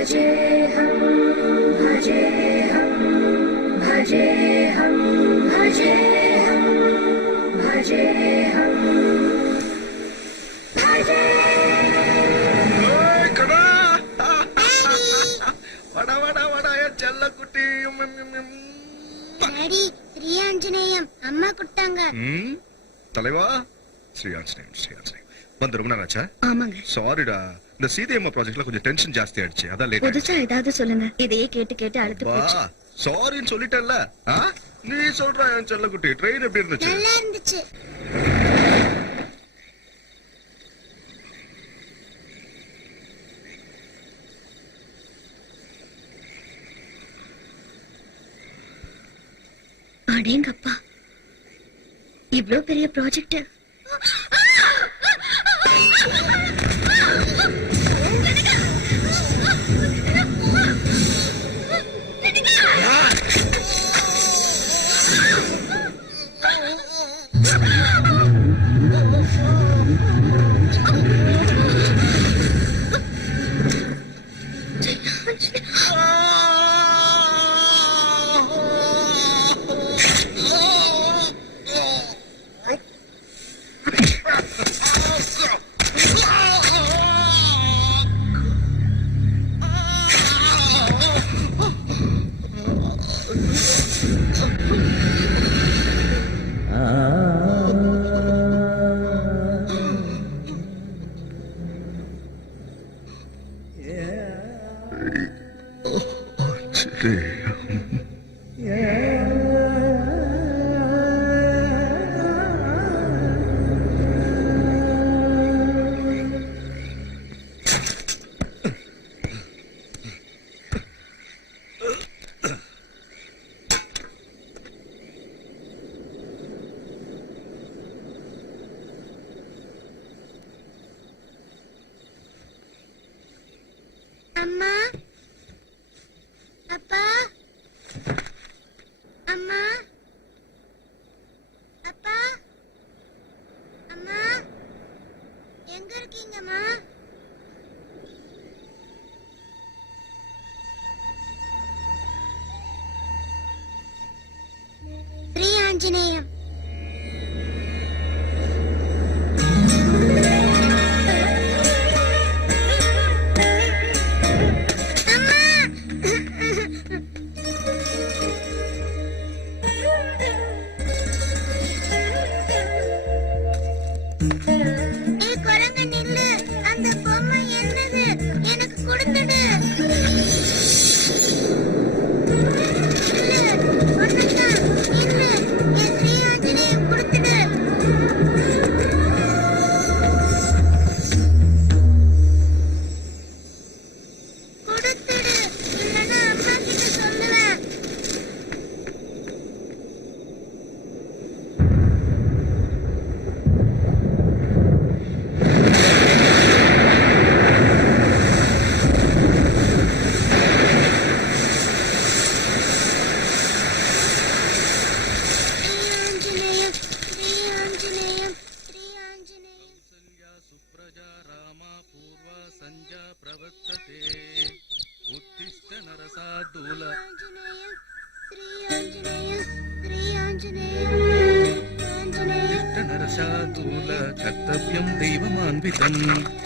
भजेऽहं भजेऽहं भजेऽहं भजेऽहं भजेऽहं भजे वड़ा वड़ा वड़ा या चल्ला कुटी டாடி ஸ்ரீ ஆஞ்சநேயம் அம்மா குட்டாங்க. தலைவா ஸ்ரீ ஆஞ்சநேயம் ஸ்ரீ ஆஞ்சநேயம் வந்து ரொம்ப நாள் ஆச்சா? ஆமாங்க. சாரிடா, இந்த சீதையம்மா ப்ராஜெக்ட்ல கொஞ்சம் டென்ஷன் ஜாஸ்தி ஆயிடுச்சு, அதான் லேட். புதுசா ஏதாவது சொல்லுங்க, இதையே கேட்டு கேட்டு அழுத்து போச்சு. சாரின்னு சொல்லிட்டேன்ல. நீ சொல்ற என் செல்ல குட்டி, ட்ரெயின் எப்படி இருந்துச்சு? நல்லா இருந்துச்சு. அடேங்கப்பா, இவ்ளோ பெரிய ப்ராஜெக்ட். அம்மா, அப்பா, அம்மா, அப்பா, அம்மா, எங்க இருக்கீங்கம்மா? ஸ்ரீ ஆஞ்சநேயம். कर्तव्यं दैवमान्वितम्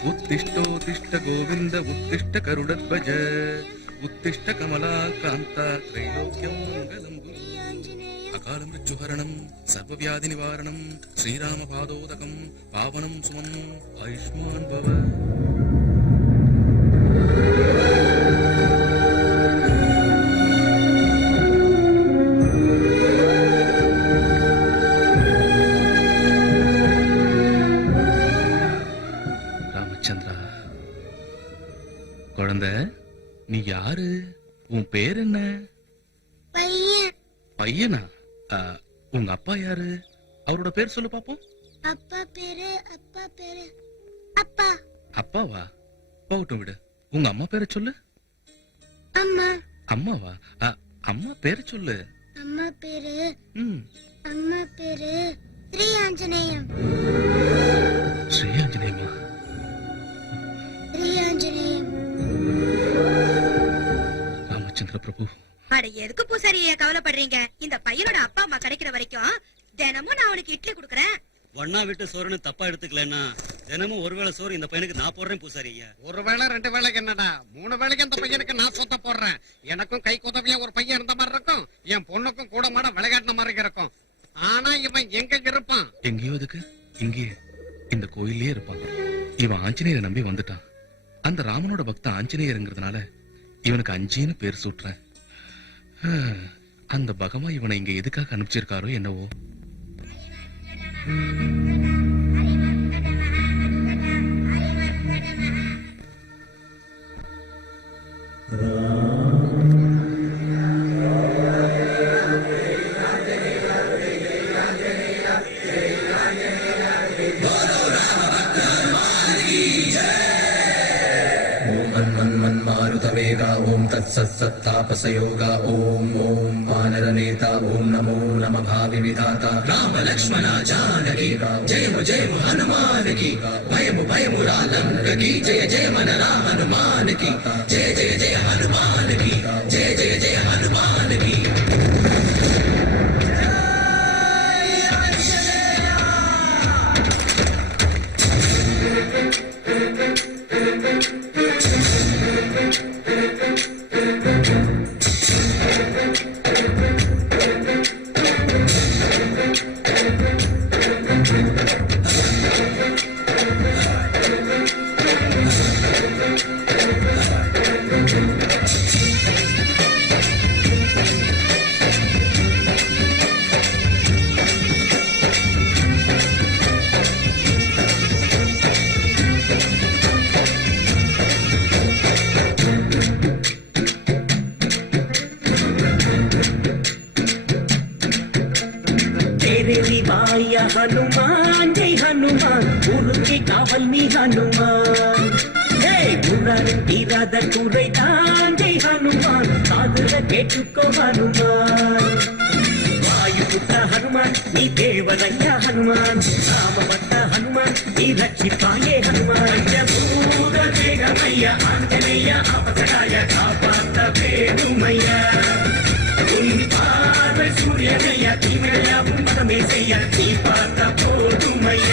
उत्तिष्ठोत्तिष्ठ गोविन्द उत्तिष्ठ गरुडध्वज उत्तिष्ठ कमलाकान्ता त्रैलोक्यं मङ्गलं अकाल मृत्युहरणं सर्वव्याधिनिवारणं श्रीरामपादोदकं पावनं सुमम् आयुष्मान् भव. குழந்தை, நீ யாரு? உன் பேர் என்ன? பையன். பையனா? உங்க அப்பா யாரு? அவரோட பேர் சொல்லு பாப்போம். அப்பா பேரு அப்பா. அப்பாவா? போகட்டும் விடு. உங்க அம்மா பேரை சொல்லு. அம்மா. அம்மாவா? அம்மா பேரை சொல்லு. அம்மா பேரு ஸ்ரீ ஆஞ்சநேயம். ஸ்ரீ ஆஞ்சநேயமா? ஸ்ரீ ஆஞ்சநேயம். காப்பாத்துற பிரபு. அட எதுக்கு பூசாரிய கவலைப்படுறீங்க? இந்த பையனோட அப்பா அம்மா கிடைக்கிற வரைக்கும் தினமும் நான் உனக்கு இட்லி குடுக்கறேன். ஒன்னா விட்டு சோறுன்னு தப்பா எடுத்துக்கலன்னா தினமும் ஒருவேளை சோறு இந்த பையனுக்கு நான் போடுறேன் பூசாரி ஐயா. ஒரு வேளை 2 வேளைக்கு என்னடா 3 வேளைக்கு அந்த பையனுக்கு நான் சொத்த போடுறேன். எனக்கும் கை உதவியா ஒரு பையன் இருந்த மாதிரி இருக்கும், என் பொண்ணுக்கும் கூட மாட விளையாடின மாதிரி இருக்கும். ஆனா இவன் எங்க இருப்பான்? எங்கேயோ இதுக்கு இங்கேயே இந்த கோயிலே இருப்பான். இவன் ஆஞ்சநேயரை நம்பி வந்துட்டான். அந்த ராமனோட பக்தன் ஆஞ்சநேயருங்கிறதுனால இவனுக்கு அஞ்சின்னு பேர் சூட்டுறேன். அந்த பகமா இவனை இங்க எதுக்காக அனுப்பிச்சிருக்காரோ என்னவோ. मारुतवेगा ओम तत्सत्तापसयोगा ओम ओम वानरनेता ओम नमो नमः भावि विधाता राम लक्ष्मण जानकी जय जय हनुमान की भयमु भयमु रालंक की जय जय मन राम हनुमान की जय जय जय हनुमान की जय जय जय हनुमान की. हनुमान जय हनुमान उनके कावल में हनुमान तीराद कुறைதான் जय हनुमान आदर केटुको हनुमान वायुपुत्र हनुमान नी देवरंगा हनुमान रामभक्त हनुमान नी रक्षिपाये हनुमान पंचभूत वेगमय्य आंजनेय अपसराय कापात वेणुमय्य सूर्यनय तिमिरय पुण्यमेशय दीपात पोदुमय.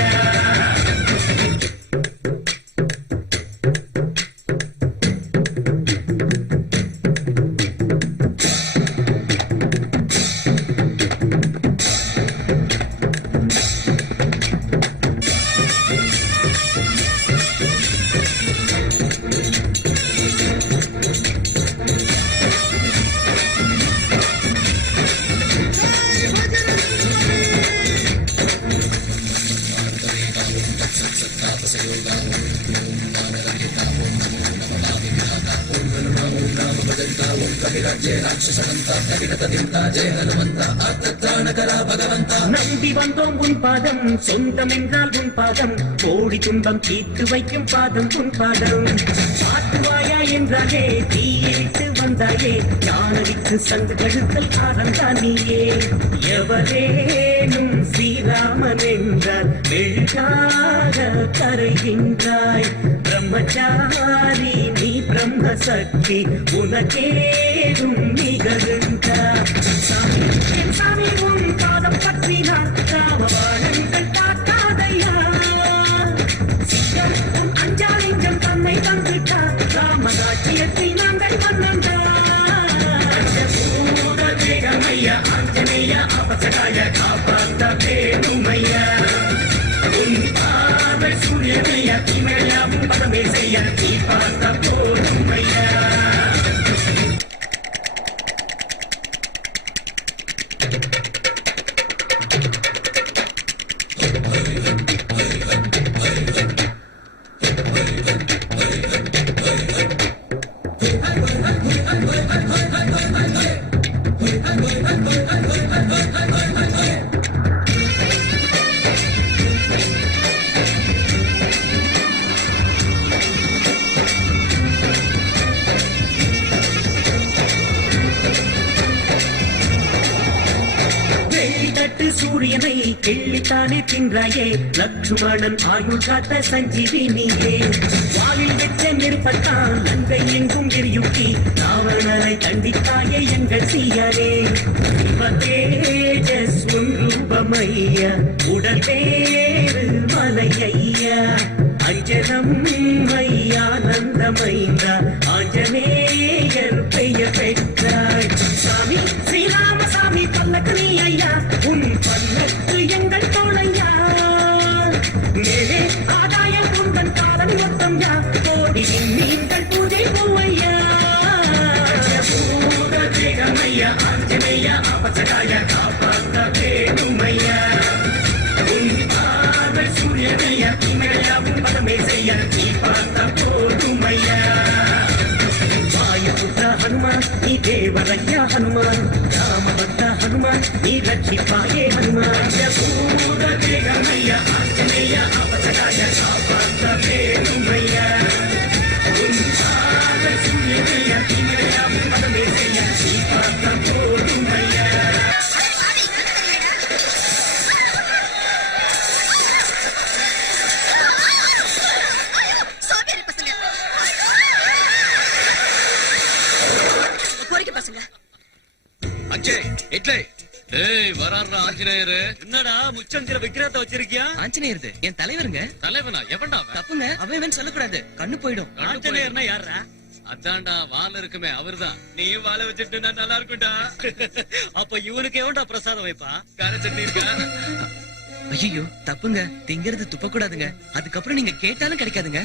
நம்பி வந்தோம் உன் பாதம் சொந்தம் என்றால் உன் பாதம் கோடி துன்பம் தீர்த்து வைக்கும் பாதம் உன் பாதம் மாற்றுவாயா என்றாலே தீயிட்டு வந்தாயே ஞானவிக்கு சங்கு கழுத்தல் ஆரந்தான் நீயே எவரேனும் ஸ்ரீராமன் என்றால் வெள்ளாக கரைகின்றாய் பிரம்மச்சாரி நீ பிரம்ம சக்தி உனக்கேதும் நிகழ்ந்தா சாமி என் சாமி உன் பாதம் பற்றினார் ராமபாணங்கள் காட்டாதையா சிங்கம் உன் அஞ்சாலிங்கம் தன்னை தந்துட்டார் ராமராட்சியத்தில் நாங்கள் மன்னந்தா பூத வேகமைய ஆஞ்சநேய அபசகாய காப்பாத்த வேணுமையா உன் பார்வை சூரியனைய திமிழவும் பதமே செய்ய நீ பார்த்த போதுமையா. சூரியனை கிள்ளித்தானே தின்றாயே லட்சுமணன் ஆயுள் காத்த சஞ்சீவினியே வாலில் வெச்ச நெருப்பத்தான் அங்கை எங்கும் எரியூட்டி ராவணனை தண்டித்தாயே எங்கள் சீயரே தேஜஸ் உன் ரூபமையா உடல் வேறு மலையா அஞ்சனம் ஐயானந்தமைந்தா ஆஞ்சநேயர் பெயர் பெற்றாய் சாமி ஸ்ரீராமசாமி பல்லக்கு நீ ஐயா உன் பல்லக்கு எங்கள் தோழையா மேலே ஆதாயம் உந்தன் காதல் மொத்தம் யா கோடியின் நீங்கள் பூஜை பூவையா பூத தேகமையா ஆஞ்சநேயா அபசகாய காப்பாத்த வேணுமையா உன் காதல் சூரியனையா இமையாவும் பதமே செய்ய நீ பார்த்த போதுமையா வாயுபுத்திர ஹனுமான் நீ தேவரையா ஹனுமான் ராமபக்த ஹனுமான் நீ ரட்சிப்பாயே ஹனுமான் பூத தேகமையா ஆஞ்சநேயா அபசகாய காப்பாத்த வேணுமையா உன் காதல் சூரியனையா இமையாவும் பதமே செய்ய நீ பார்த்த போதுமையா சோம்பேறி பசங்க பொறுக்கி பசங்க அச்சே இட்லி ஏய் வராறா ஆஞ்சநேயரு. என்னடா முச்சந்திர விக்கிரத்தை வச்சிருக்கியா? ஆஞ்சநேயருது என் தலைவருங்க. தலைவனா எவன்டா அவன்? தப்புங்க, அவன் சொல்லக்கூடாது, கண்ணு போயிடும். ஆஞ்சநேயர்னா யாரா? அதான்டா வால் இருக்குமே அவர்தான். நீயும் வாழ வச்சுட்டு நல்லா இருக்கும்டா. அப்ப இவனுக்கு எவன்டா பிரசாதம் வைப்பா? கார சட்னி இருக்கா? ஐயோ தப்புங்க, திங்கிறது துப்ப கூடாதுங்க. அதுக்கப்புறம் நீங்க கேட்டாலும் கிடைக்காதுங்க.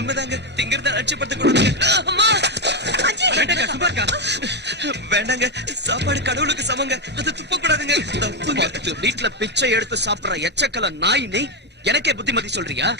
உண்மைதாங்க, திங்கிறத அலட்சியப்படுத்த கூடாதுங்க. வேண்டாங்க சுபாக்கா, வேண்டாங்க, சாப்பாடு கடவுளுக்கு சமங்க, அது துப்ப கூடாதுங்க. தப்புங்க. வீட்டுல பிச்சை எடுத்து சாப்பிடுற எச்சக்கல நாய் நீ எனக்கே புத்திமதி சொல்றியா?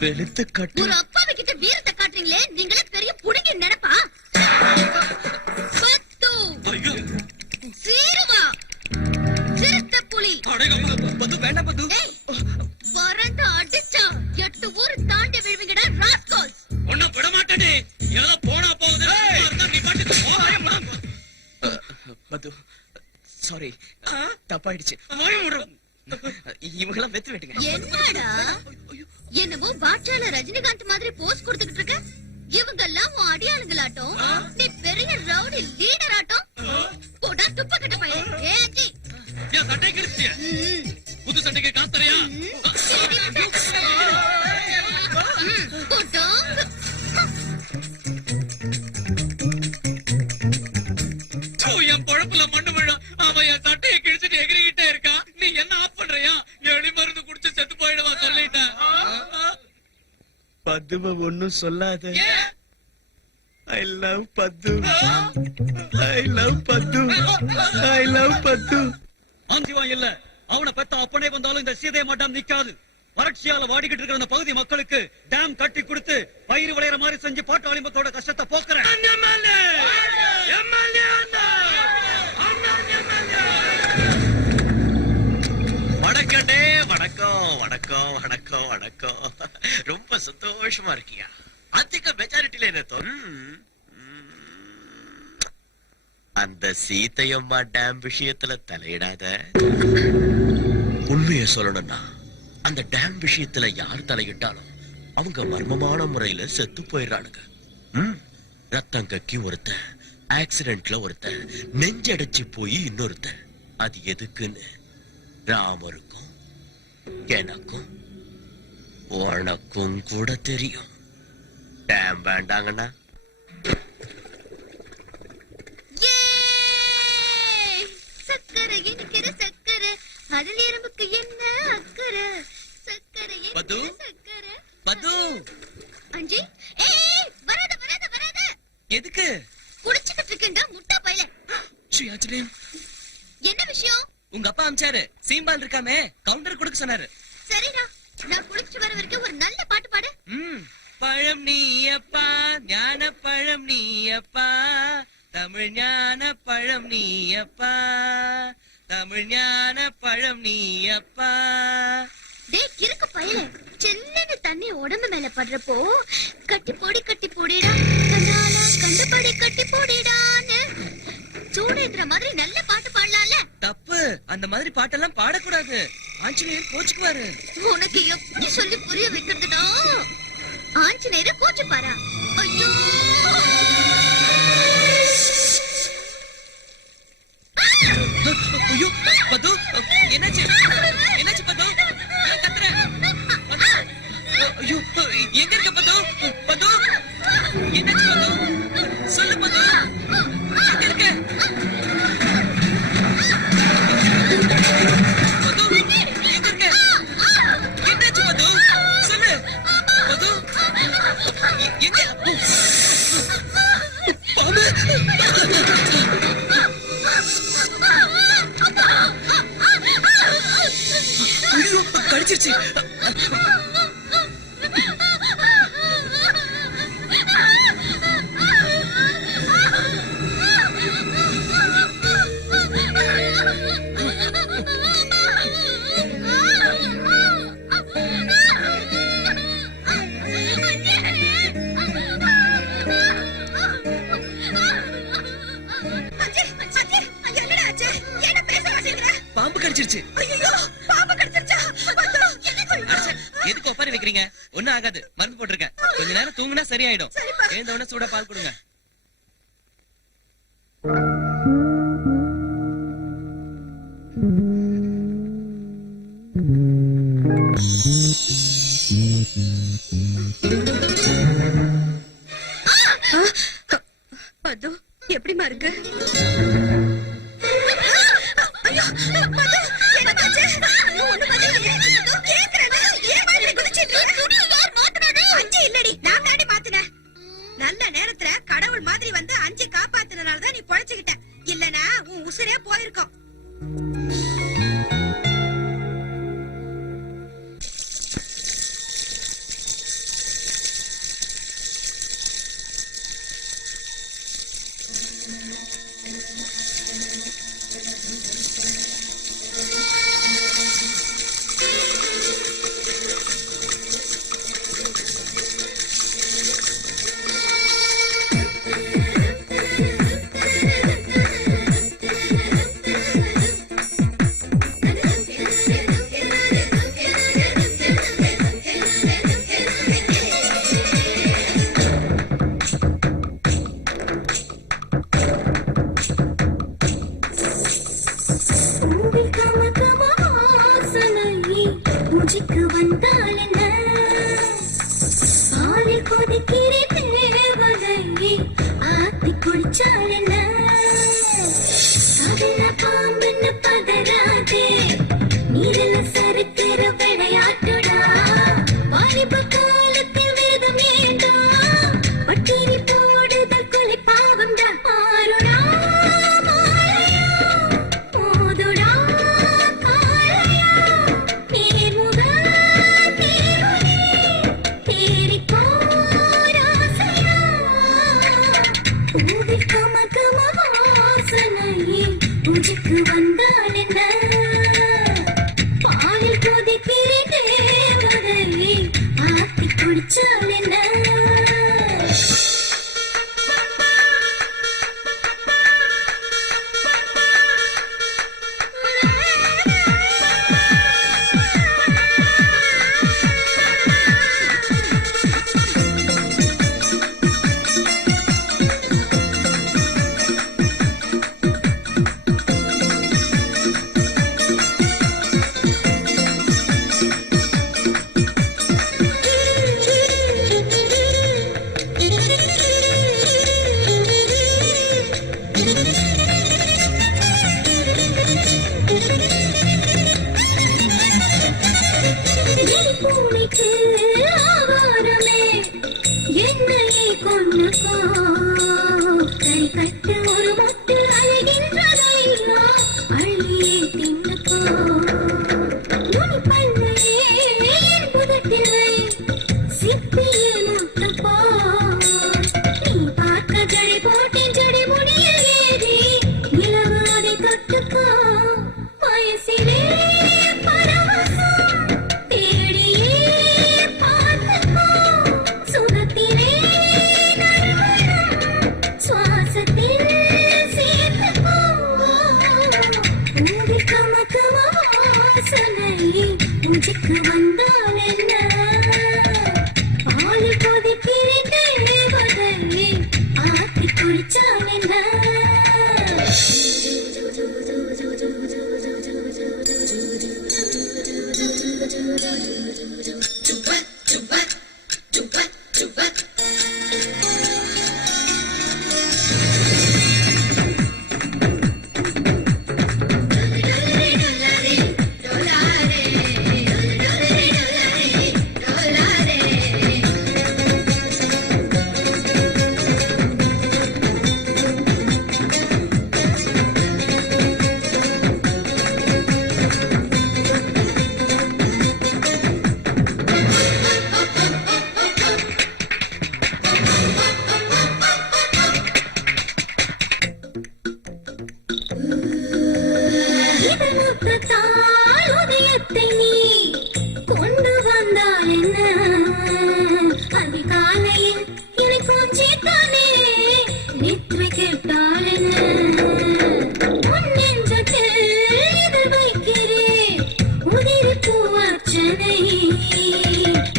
வெளுத்து கட்டு. ஒரு அப்பாவை கிட்ட வீரத்தை காட்டுறீங்களே, நீங்களே பெரிய புடுங்கி நினைப்பா? பத்து சீருவா சிறுத்தை புலி பது வேண்டாம் பது. வறண்ட அடிச்சா 8 ஊர் தாண்டி விழுவீங்கடா ராஸ்கோல்ஸ். ஒன்னும் விட மாட்டேனே. ஏதோ போனா போகுது. நீ பாட்டுக்கு போவாயம்மா. மது சாரி, தப்பாயிடுச்சு. இவங்கெல்லாம் வெத்து வெட்டுங்க. என்னடா என்னமோ பாட்சால ரஜினிகாந்த் மாதிரி போஸ் கொடுத்துக்கிட்டு இருக்க? இவங்க எல்லாம் உன் அடியாளுங்களாட்டம், நீ பெரிய ரவுடி லீடர் ஆட்டம். போடா துப்ப கட்ட பையன். ஏஜி ஏன் சட்டை கிழிச்சிய? புது சட்டைக்கு காத்தறியா? என் பொழப்புல மண்ணு விழும். அவன் என் சட்டையை கிழிச்சிட்டு எகிரிக்கிட்டே இருக்கான். நீ என்ன ஆஃப் பண்றியா? எலி மருந்து குடிச்சு செத்து போயிடுவா சொல்லிட்டேன். பதுவ ஒண்ணும் சொல்லாத. ஐ லவ் பத்து, ஐ லவ் பத்து, ஐ லவ் பத்து. ஆந்திவன் இல்ல, அவனை பெத்த அப்பனே வந்தாலும் இந்த சீதை மாட்டாம் நிக்காது. வறட்சியால வாடிக்கிட்டு இருக்கிற அந்த பகுதி மக்களுக்கு டேம் கட்டி கொடுத்து பயிர் விளையிற மாதிரி செஞ்சு பாட்டு ஆலிமத்தோட கஷ்டத்தை போக்குறேன். வணக்கண்டே, வணக்கம் வணக்கம் வணக்கம் வணக்கம். ரொம்ப சந்தோஷமா இருக்கியா? அதிக மெஜாரிட்டில என்ன அந்த சீதையம்மா டேம் விஷயத்துல தலையிடாத. உண்மையை சொல்லணும்னா அந்த டேம் விஷயத்துல யார் தலையிட்டாலும் அவங்க மர்மமான முறையில செத்து போயிடுறானுங்க. ரத்தம் கக்கி ஒருத்தன், ஆக்சிடென்ட்ல ஒருத்தன், நெஞ்சடைச்சு போய் இன்னொருத்தன். அது எதுக்குன்னு ராமருக்கும் எனக்கும் உனக்கும் கூட தெரியும். டேம் வேண்டாங்கண்ணா கேட்காம கவுண்டர் கொடுக்க சொன்னாரு. சரிடா, நான் குளிச்சுட்டு வர வரைக்கும் ஒரு நல்ல பாட்டு பாடு. பழம் நீயப்பா, ஞான பழம் நீயப்பா, தமிழ் ஞான பழம் நீயப்பா, தமிழ் ஞான பழம் நீயப்பா. டேய் கிறுக்கு பயலே, செல்லன்னு தண்ணி உடம்பு மேல படுறப்போ கட்டி போடிடா, கண்ணாலா கண்டுபடி கட்டி போடிடான்னு சூடேத்துற மாதிரி நல்ல பாட்டு பாடலாம்ல. தப்பு, அந்த மாதிரி பாட்டெல்லாம் பாடக்கூடாது. ஆஞ்சநேயர் கோச்சுக்குவாரு. உனக்கு எப்படி சொல்லி புரிய வைக்கிறதுடா? ஆஞ்சநேயர் கோச்சுப்பாரா? ஐயோ ஐயோ பது, என்னாச்சு என்னாச்சு பது? ஏன் கத்துற? ஐயோ எங்க இருக்க பது? பது என்னாச்சு பது? சொல்லு பது, எங்க இருக்க? பது எங்க இருக்க? என்னாச்சு பது? சொல்லு பது, எங்க? பாம்பு! ஐயோ கடிச்சிருச்சு. பாம்பு கடிச்சிருச்சு. எதுக்கு ஒப்பாரி வைக்கிறீங்க? ஒண்ணும் ஆகாது, மருந்து போட்டிருக்கேன். கொஞ்ச நேரம் தூங்குனா சரியாயிடும். எழுந்தவன சூடா பால் கொடுங்க. பது எப்படிமா இருக்கு? நல்ல நேரத்துல கடவுள் மாதிரி வந்து அஞ்சு காப்பாத்துனதாலதான் நீ பொழைச்சுக்கிட்ட. இல்லனா உன் உசுரே போயிருக்கும். பூஜைக்கு வந்தால் என்ன, பாலை கொதிக்கிறே தேவதையே ஆத்தி குடிச்சால் என்ன, கடல பாம்புன்னு பதறாதே, நீரில சறுக்கிற விளையாட்டுடா, வாலிப காலத்தில் வேதம் வேண்டாம், பட்டினி போடுதல் கொலை பாவம்டா, பாருடா பூஜைக்கு வந்தால் என்ன, பாலில் கொதிக்கிறேன் தேவதையே ஆத்தி குடிச்சால் என்ன. பூனைக்கு ஆகாரமே என்னையே கொண்டுக்கோ, கை கட்டு ஒரு மொட்டு அழகின்றதையா அள்ளியே தின்னுக்கோ. இதமுகத்தால் உதயத்தை நீ கொண்டு வந்தால் என்ன? அதிகாலையில் இனி கொஞ்சித்தானே நித்ரை கெட்டால் என்ன? உன் நெஞ்சத்தில் இதழ் வைக்கிறேன் உதிரி பூவர்ச்சனை.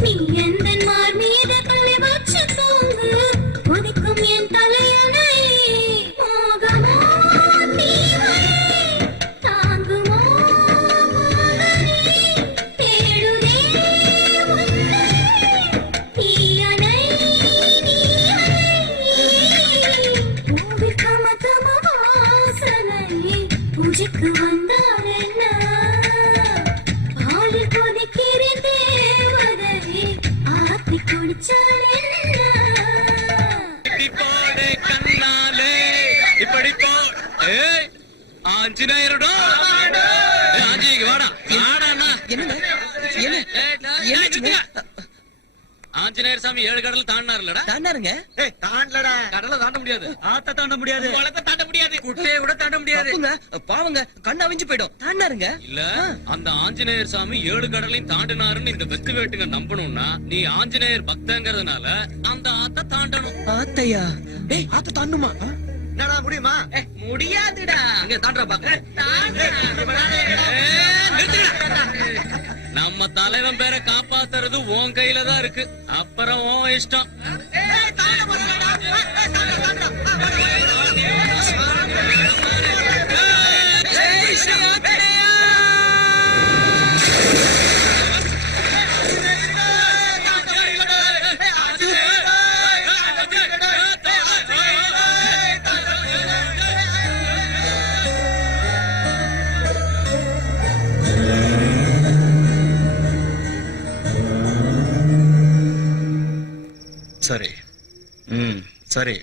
நீ எந்தன் மார் மீது தலை வச்சு தூங்கு உதிக்கும் என் தலையணை. மோகமோ தீமை தாங்குமோ மோகனே தேடுதே உன்னை தீயணை நீயணை. பூவில் கமகம வாசனை பூஜைக்கு வந்தால் என்ன? பாலில் கொதிக்கிறேன் தேவதை ஆத்தி குடிச்சால் என்ன? இப்படி போடு கண்ணாலே இப்படி போ. ஏய் ஆஞ்சநேயரோட ஆஞ்சிக்கு வாடா வாடாண்ணா. ஆஞ்சநேயர் சாமி 7 கடல் தாண்டினார்லடா. தாண்டாருங்க. கடலை தாண்ட முடியாது, ஆத்த தாண்ட முடியாது, குளத்தை தாண்ட முடியாது, குட்டையை கூட தாண்ட முடியாது. பாவங்க கண்ணு அவிஞ்சு போயிடும். தாண்டாருங்க. இல்ல அந்த ஆஞ்சநேயர் சாமி 7 கடலையும் தாண்டினாருன்னு இந்த வெத்து வேட்டுங்க நம்பணும்னா நீ ஆஞ்சநேயர் பக்தங்கிறதுனால அந்த ஆத்த தாண்டணும். ஆத்தையா? டேய் ஆத்த தாண்டுமா? முடியுமா? முடியாதுடா. அங்க தாண்டா பாக்க. நம்ம தலைவன் பேரை காப்பாத்துறது உன் கையில தான் இருக்கு. அப்புறம் உன் இஷ்டம். சரி. சரி.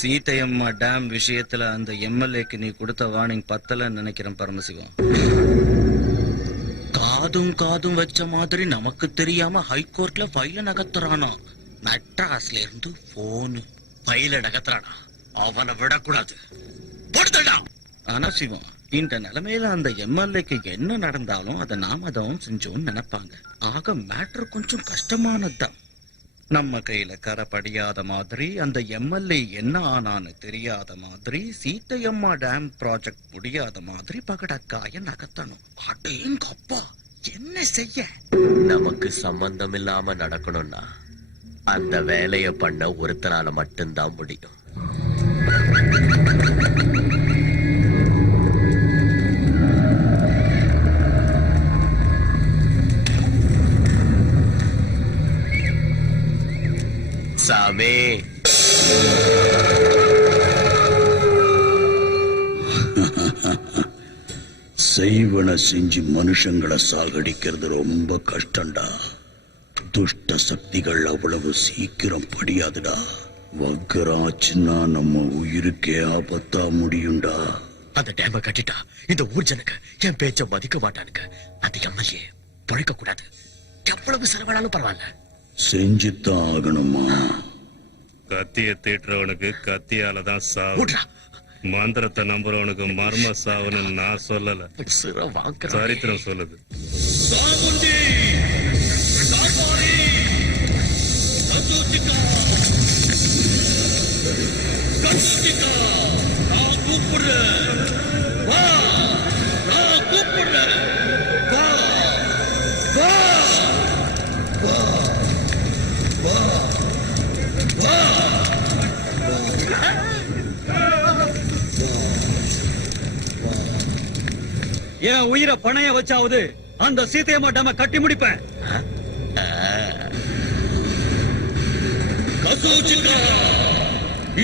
சீதையம்மா டேம் விஷயத்துல அந்த எம்எல்ஏக்கு நீ கொடுத்த வார்னிங் பத்தலன்னு நினைக்கிறேன் பரமசிவம். காதும் வச்ச மாதிரி நமக்கு தெரியாம ஹைகோர்ட்ல ஃபைல நகர்த்துறானா. மெட்ராஸ்ல இருந்து போன் ஃபைல நகர்த்துறானா. அவனை விடக்கூடாது. ஆனா சிவம் இந்த நிலைமையில அந்த எம்எல்ஏக்கு என்ன நடந்தாலும் அதை நாம தான் செஞ்சோம்னு நினைப்பாங்க. ஆக மேட்ரு கொஞ்சம் கஷ்டமானதுதான். நம்ம கையில கரை படியாத மாதிரி, அந்த எம்எல்ஏ என்ன ஆனான்னு தெரியாத மாதிரி, சீத்தையம்மா டேம் ப்ராஜெக்ட் முடியாத மாதிரி பகடக்காய நகர்த்தணும். அடேங்கப்பா, என்ன செய்ய? நமக்கு சம்பந்தம் இல்லாம நடக்கணும்னா அந்த வேலைய பண்ண ஒருத்தனால மட்டும்தான் முடியும். சாமி, செய்வன செஞ்சு மனுஷங்களை சாகடிக்கிறது ரொம்ப கஷ்டம்டா. துஷ்ட சக்திகள் அவ்வளவு சீக்கிரம் படியாதுடா. வக்கராச்சுன்னா நம்ம உயிருக்கே ஆபத்தா முடியும்டா. அந்த டேம கட்டிட்டா இந்த ஊர் ஜனங்க என் பேச்ச மதிக்க மாட்டானுங்க. அந்த எம்எல்ஏ பழைக்க கூடாது. எவ்வளவு செலவானாலும் பரவாயில்ல, செஞ்சுத்தான் ஆகணுமா? கத்திய தீட்டுறவனுக்கு கத்தியாலதான் சாவு. மந்திரத்தை நம்புறவனுக்கு மர்ம சாவுன்னு நான் சொல்லல, சரித்திரம் சொல்லுது. என் உயிரை பணைய வச்சாவது அந்த சீதையம்மா டேம கட்டி முடிப்பேன். கசோச்சிகா,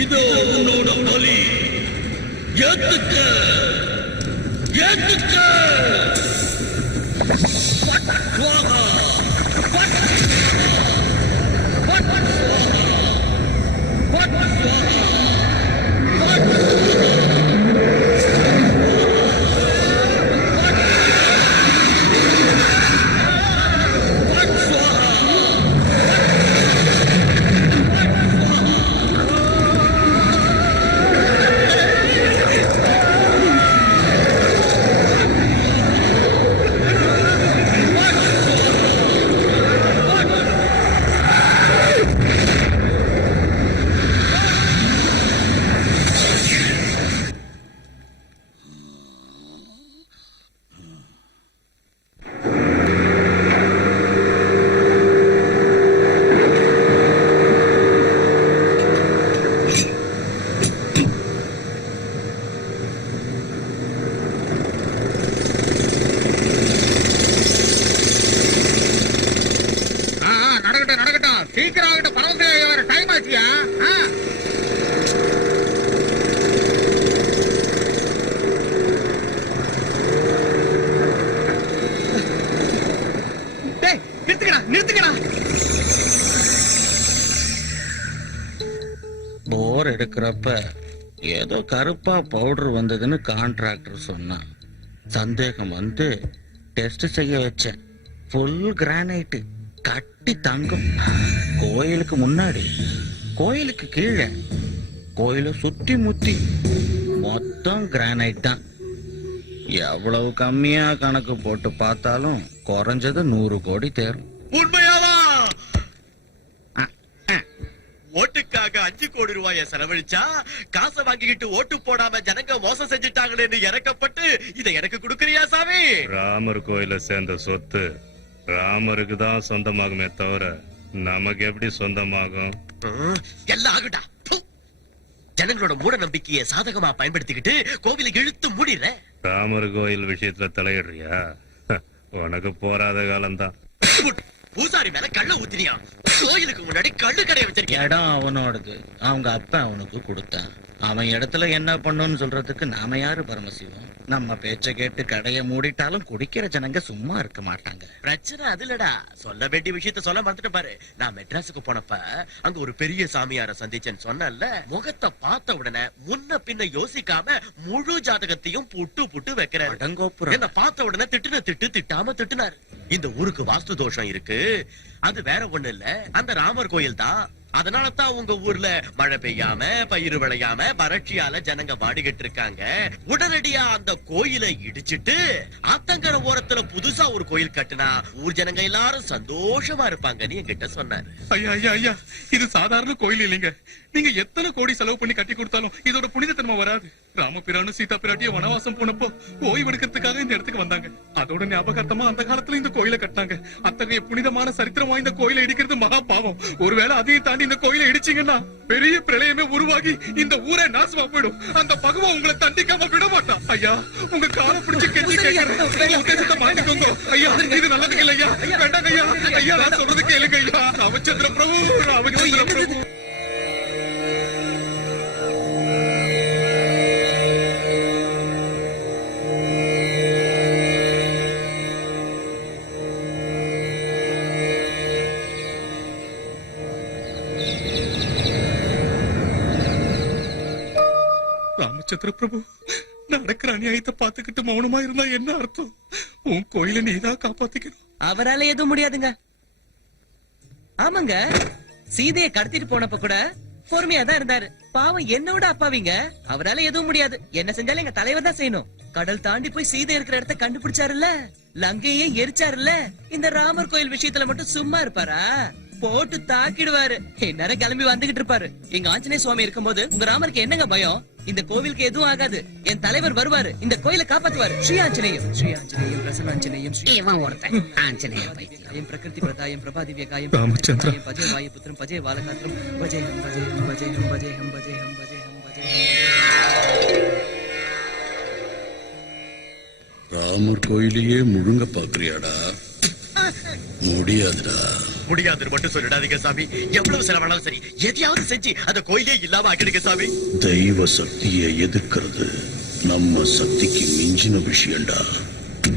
இதோ உன்னோட பலி. ஏத்துக்க, ஏத்துக்க. ஸ்வாஹா, நடக்கட்டும் நடக்கட்டும், சீக்கிரம் ஆகட்டும், பரவச டைம் ஆச்சியா. நிறுத்துக்கடா. போர் எடுக்கிறப்ப ஏதோ கருப்பா பவுடர் வந்ததுன்னு கான்ட்ராக்டர் சொன்னான். சந்தேகம் வந்து டெஸ்ட் செய்ய வச்சேன். ஃபுல் கிரானைட், கட்டி தங்கம். கோயிலுக்கு முன்னாடி, கோயிலுக்கு கீழே, கோயிலை சுத்தி முத்தி மொத்தம் கிரானைட் தான். எவ்வளவு கம்மியா கணக்கு போட்டு பார்த்தாலும் குறைஞ்சது 100 கோடி தேரும். உண்மையாவா? ஓட்டுக்காக 5 கோடி ரூபாய செலவழிச்சா காசை வாங்கிக்கிட்டு ஓட்டு போடாம ஜனங்க மோசம் செஞ்சுட்டாங்களேன்னு இறக்கப்பட்டு இதை எனக்கு கொடுக்கறியா சாமி? ராமர் கோயில சேர்ந்த சொத்து ராமருக்கு தான் சொந்தமாகுமே தவிர நமக்கு எப்படி சொந்தமாகும்? எல்லாம் ஆகுடா. ஜனங்களோட மூட நம்பிக்கையை சாதகமா பயன்படுத்திக்கிட்டு கோவிலை இழுத்து மூடிடுற. ராமர் கோயில் விஷயத்துல தலையிடுறியா? உனக்கு போராத காலம்தான். பூசாரி மேல கள்ள ஊத்தினியா? கோயிலுக்கு முன்னாடி கள்ளு கடையை வச்சிருக்கேன். இடம் அவனோடது, அவங்க அப்பா அவனுக்கு கொடுத்தான். அவன் இடத்துல என்ன பண்ணுன்னு சொல்றதுக்கு நாம யாரு பரமசிவம்? நம்ம பேச்ச கேட்டு கடையை மூடிட்டாலும் குடிக்கிற ஜனங்க சும்மா இருக்க மாட்டாங்க. பிரச்சனை அதுலடா. சொல்ல வேண்டிய விஷயத்த சொல்ல மறந்துட்டு பாரு. நான் மெட்ராஸுக்கு போனப்ப அங்க ஒரு பெரிய சாமியார சந்திச்சேன்னு சொன்னல. முகத்தை பார்த்த உடனே முன்ன பின்ன யோசிக்காம முழு ஜாதகத்தையும் புட்டு புட்டு வைக்கிறாரு. என்ன பார்த்த உடனே திட்டுன திட்டு திட்டாம திட்டுனாரு. இந்த ஊருக்கு வாஸ்து தோஷம் இருக்கு, அது வேற ஒண்ணு இல்ல, அந்த ராமர் கோயில் தான். அதனாலதான் உங்க ஊர்ல மழை பெய்யாம பயிர் விளையாம வறட்சியால ஜனங்க வாடிக்கிட்டு இருக்காங்க. உடனடியா அந்த கோயிலை இடிச்சிட்டு ஆத்தங்கர ஓரத்துல புதுசா ஒரு கோயில் கட்டுனா ஊர் ஜனங்க எல்லாரும் சந்தோஷமா இருப்பாங்கன்னு என்கிட்ட சொன்னாரு. ஐயா ஐயா ஐயா, இது சாதாரண கோயில் இல்லைங்க. நீங்க எத்தனை கோடி செலவு பண்ணி கட்டி கொடுத்தாலும் இதோட புனிதத்தன்மை வராது. ராமபிரானும் சீதா பிராட்டிய வனவாசம் போனப்போ ஓய்வு எடுக்கிறதுக்காக இந்த இடத்துக்கு வந்தாங்க. அதோட ஞாபகார்த்தமா அந்த காலத்துல இந்த கோயிலை கட்டினாங்க. அத்தகைய புனிதமான சரித்திரம் வாய்ந்த கோயிலை இடிக்கிறது மகா பாவம். ஒருவேளை அதையும் தாண்டி இந்த கோயிலை இடிச்சீங்கன்னா பெரிய பிரளயமே உருவாகி இந்த ஊரே நாசமா போயிடும். அந்த பகவான் உங்களை தண்டிக்காம விட மாட்டான். ஐயா, உங்க காலை பிடிச்சு கெஞ்சி கேட்கிறேன், உத்தேசத்தை மாத்திக்கோங்க ஐயா. இது நல்லதுக்கு இல்லையா? வேண்டாங்க ஐயா. ஐயா, நான் சொல்றது கேளுங்க ஐயா. ராமச்சந்திர பிரபு, ராமச்சந்திர பிரபு. ராமச்சந்திர பிரபு, நடக்கிற அநியாயத்தை பாத்துக்கிட்டு மௌனமா இருந்தா என்ன அர்த்தம்? உன் கோயில நீதான் காப்பாத்திக்கணும். அவரால எதுவும் முடியாதுங்க. ஆமாங்க, சீதையை கடத்திட்டு போனப்ப கூட பொறுமையா தான் இருந்தாரு. பாவம் என்னோட அப்பாவிங்க. அவரால எதுவும் முடியாது. என்ன செஞ்சாலும் எங்க தலைவர் தான் செய்யணும். கடல் தாண்டி போய் சீதை இருக்கிற இடத்த கண்டுபிடிச்சாருல்ல, லங்கையே எரிச்சாருல்ல. இந்த ராமர் கோயில் விஷயத்துல மட்டும் சும்மா இருப்பாரா? போட்டு தாக்கிடுவாரு. நேரம் கிளம்பி வந்துகிட்டு இருப்பாரு. எங்க ஆஞ்சநேய சுவாமி இருக்கும்போது உங்க ராமருக்கு என்னங்க பயம்? இந்த கோவிலுக்கு எதுவும் ஆகாது. என் தலைவர் வருவாரு, இந்த கோயிலை காப்பாத்துவாரு. ஸ்ரீ ஆஞ்சநேயம், ஸ்ரீ ஆஞ்சநேயம், பிரசன்னாஞ்சநேயம், இவன் ஒருத்தன் ஆஞ்சநேய பைத்தியம். பிரகிருதி பிரதாயம், பிரபாதிவ்யகாயம், ராமச்சந்திர பஜே வாயு புத்திரம், பஜே வாலகாத்திரம், பஜேஹம் பஜேஹம் பஜேஹம் பஜேஹம் பஜேஹம் பஜேஹம் பஜேஹம். ராமர் கோயிலையே முழுங்க பாக்குறியாடா? முடியாதுடா. முடியாதுன்னு மட்டும் சொல்லிடாதீங்க சாமி. எவ்வளவு செலவானாலும் சரி, எதையாவது செஞ்சு அந்த கோயிலே இல்லாம ஆக்கிடுங்க சாமி. தெய்வ சக்தியை எதிர்க்கிறது நம்ம சக்திக்கு மிஞ்சின விஷயம்டா.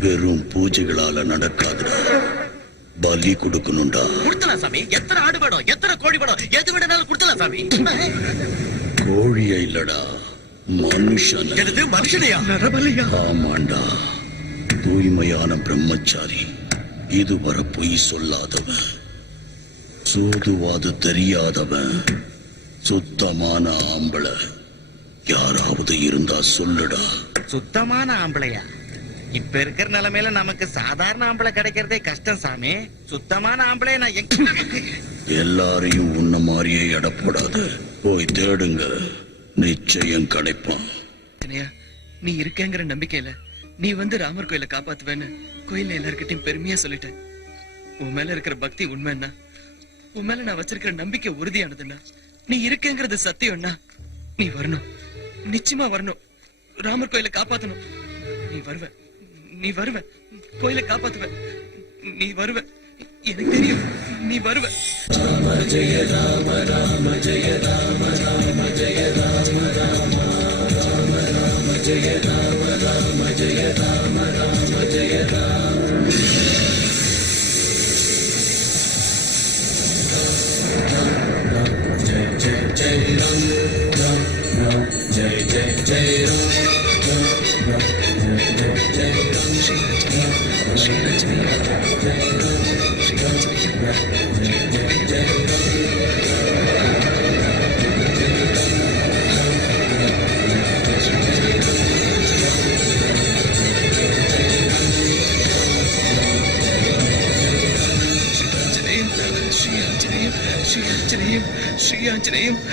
வெறும் பூஜைகளால நடக்காதுடா. பலி கொடுக்கணும்டா. கொடுத்தலாம் சாமி. எத்தனை ஆடு வேணும், எத்தனை கோழி வேணும், எது வேணாலும் கொடுத்தலாம் சாமி. கோழிய இல்லடா, மனுஷன். எனது மனுஷனையா? ஆமாண்டா. தூய்மையான பிரம்மச்சாரி, இதுவரை பொய் சொல்லாதவன், சூதுவாது தெரியாதவன், சுத்தமான ஆம்பளை யாராவது இருந்தா சொல்லுடா. சுத்தமான ஆம்பளையா? இப்ப இருக்கிற நிலைமையில நமக்கு சாதாரண ஆம்பளை கிடைக்கிறதே கஷ்டம் சாமி. சுத்தமான ஆம்பளை நான் எல்லாரையும் உன்ன மாதிரியே எடை போடாத. போய் தேடுங்க, நிச்சயம் கிடைப்பான். நீ இருக்கேங்கிற நம்பிக்கையில நீ வந்து ராமர் கோயிலை காப்பாத்துவேன்னு கோயில எல்லார்கிட்டையும் பெருமையா சொல்லிட்டேன். உன் மேல இருக்கிற பக்தி உண்மைன்னா, உன் மேல நான் வச்சிருக்கிற நம்பிக்கை உறுதியானதுன்னா, நீ இருக்கேங்கிறது சத்தியம்னா, நீ வரணும், நிச்சயமா வரணும். ராமர் கோயிலை காப்பாத்தணும். நீ வருவ, நீ வருவ, கோயிலை காப்பாத்துவ, நீ வருவ, எனக்கு தெரியும் நீ வருவ. ராம ஜெய ராம ராம ஜெய ராம ராம ஜெய ராம ராம ராம ராம ஜெய ராம ராம ஜெய ராம ராம ஜெய ராம. जय जय जय राम राम राम जय जय जय राम राम राम जय जय जय राम श्री जय राम जय जय श्री आंजनेयम श्री आंजनेयम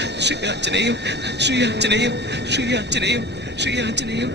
श्री आंजनेयम श्री आंजनेयम श्री आंजनेयम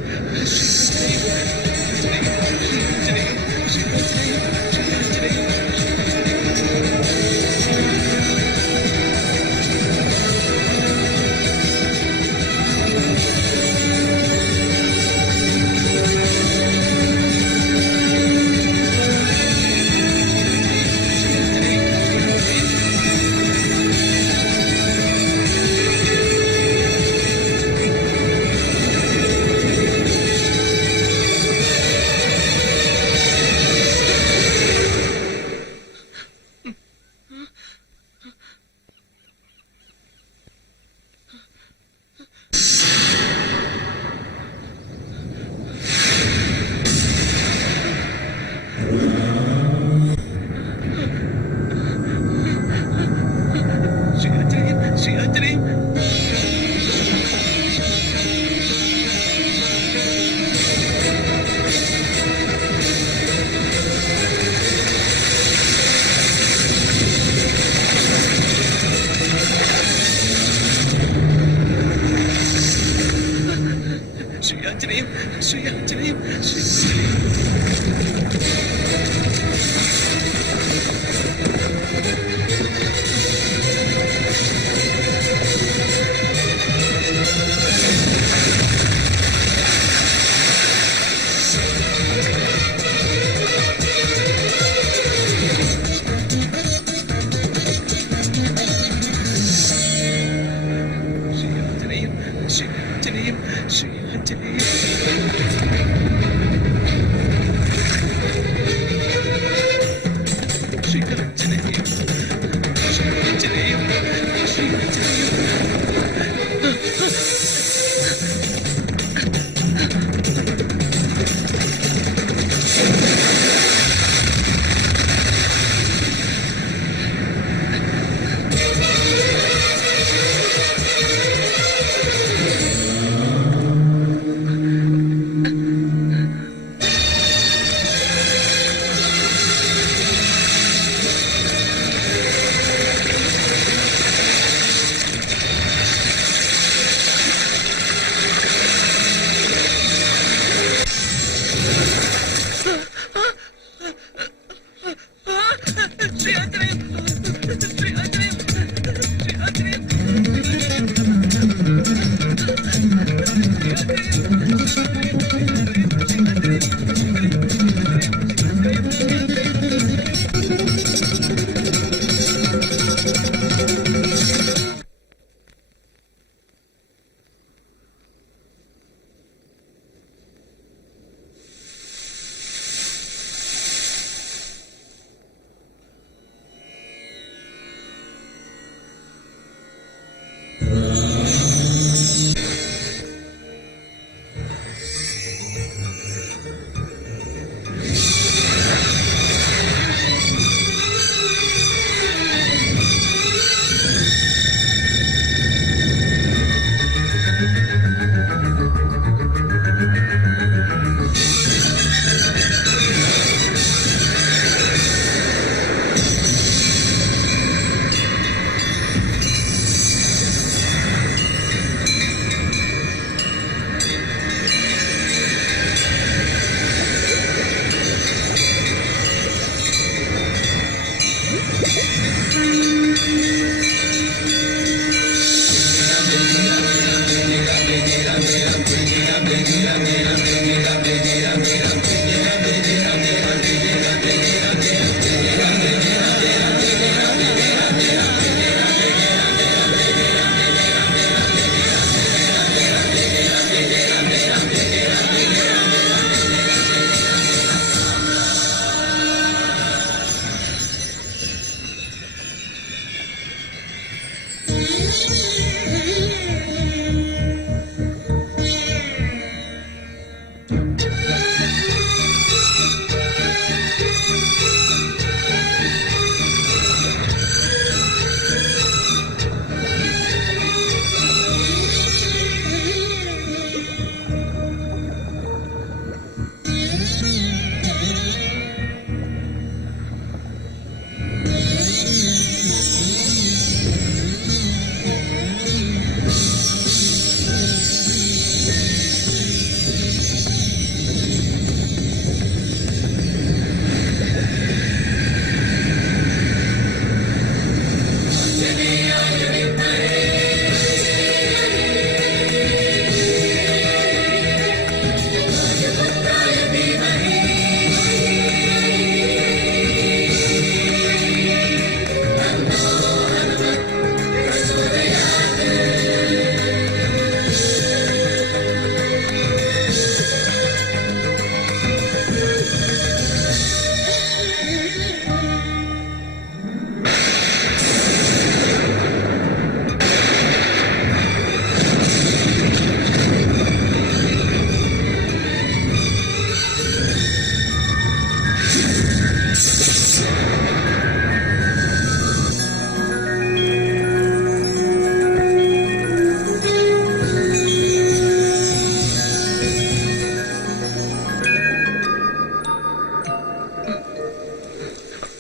Thank you.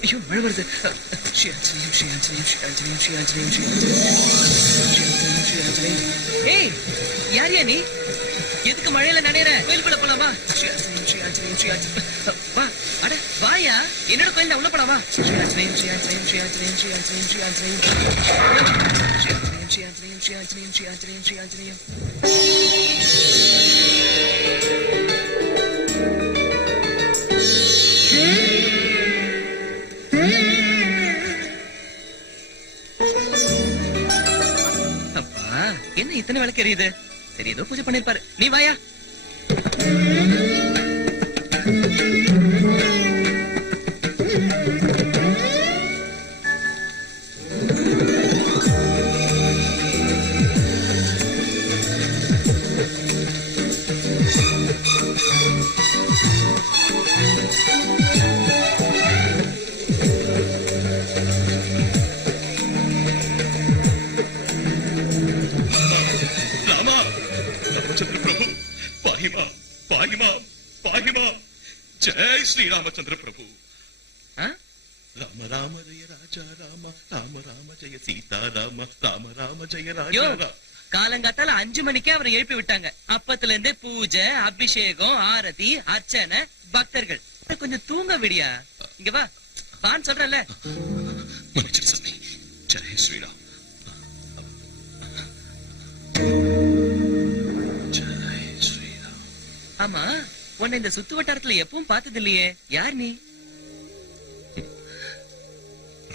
ஐயோ மழை வருது. ஏய் யாரியா நீ? எதுக்கு மழையில நனையற? கோயிலுக்குள்ள போலாமா? வா அட வாயா, என்னோட கோயில் உள்ள போலாமா? அப்பா என்ன இத்தனை விளக்கு எரியுது? சரி ஏதோ பூஜை பண்ணிருப்பாரு. நீ வாயா. रामचंद्र प्रभु पाहिमा पाहिमा पाहिमा जय श्री रामचंद्र प्रभु राम राम जय राजा राम राम राम जय सीता राम राम राम जय राजा राम. காலங்காத்தால 5 மணிக்கே அவரை எழுப்பி விட்டாங்க. அப்பத்துல இருந்தே பூஜை, அபிஷேகம், ஆரதி, அர்ச்சனை, பக்தர்கள். கொஞ்சம் தூங்க விடியா. இங்க வா வான்னு சொல்றல. जय श्री राम. ஆமா உன்னை இந்த சுத்து வட்டாரத்துல எப்பவும் பார்த்தது இல்லையே. யார் நீ?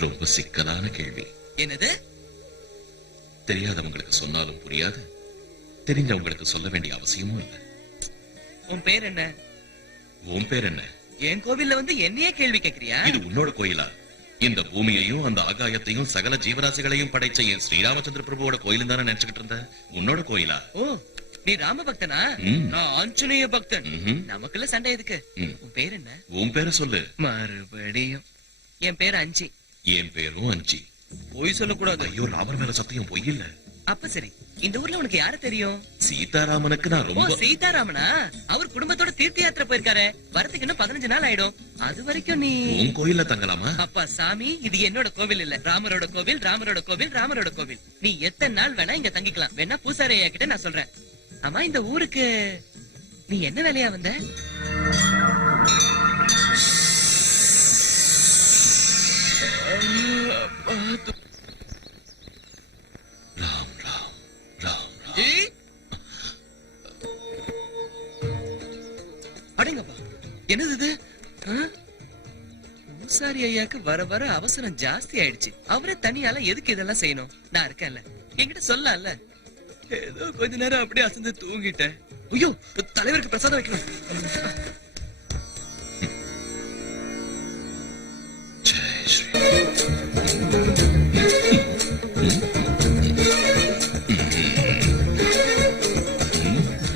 ரொம்ப சிக்கலான கேள்வி. என்னது? தெரியாதவங்களுக்கு சொன்னாலும் புரியாது, தெரிஞ்சவங்களுக்கு சொல்ல வேண்டிய அவசியமும் இல்லை. உன் பேர் என்ன? உன் பேர் என்ன? என் கோவில்ல வந்து என்னையே கேள்வி கேக்குறியா? இது உன்னோட கோயிலா? இந்த பூமியையும் அந்த ஆகாயத்தையும் சகல ஜீவராசிகளையும் படைச்ச என் ஸ்ரீராமச்சந்திர பிரபுவோட கோயிலும் தானே நினைச்சுக்கிட்டு இருந்த. உன்னோட கோயிலா? ஓ நீ ராம பக்தனா? நான் ஆஞ்சநேய பக்தன். நமக்குள்ள சண்டை எதுக்கு? உன் பேர் என்ன? உன் பேரை சொல்லு. மறுபடியும் என் பேர் அஞ்சி. என் பேரும் அஞ்சி. பொய் சொல்லக்கூடாது. ஐயோ ராமர் மேல சத்தியம் பொய் இல்ல. அப்ப சரி, இந்த ஊர்ல உனக்கு யாரு தெரியும்? சீதாராமனுக்கு நான் ரொம்ப. சீதாராமனா? அவர் குடும்பத்தோட தீர்த்த யாத்திரை போயிருக்காரு. வரதுக்கு இன்னும் 15 நாள் ஆயிடும். அது வரைக்கும் நீ உன் கோயில்ல தங்கலாமா? அப்பா சாமி, இது என்னோட கோவில் இல்ல, ராமரோட கோவில், ராமரோட கோவில், ராமரோட கோவில். நீ எத்தனை நாள் வேணா இங்க தங்கிக்கலாம். வேணா பூசாரி ஐயா கிட்ட நான் சொல்றேன். ஆமா இந்த ஊருக்கு நீ என்ன வேலையா வந்த? அடேங்கப்பா, என்னது இது? பூசாரி ஐயாக்கு வர வர அவசரம் ஜாஸ்தி ஆயிடுச்சு. அவரே தனியால எதுக்கு இதெல்லாம் செய்யணும்? நான் இருக்கேன்ல, என்கிட்ட சொல்லல. ஏதோ கொஞ்ச நேரம் அப்படியே அசந்து தூங்கிட்டேன். ஐயோ, தலைவருக்கு பிரசாதம் வைக்கணும்.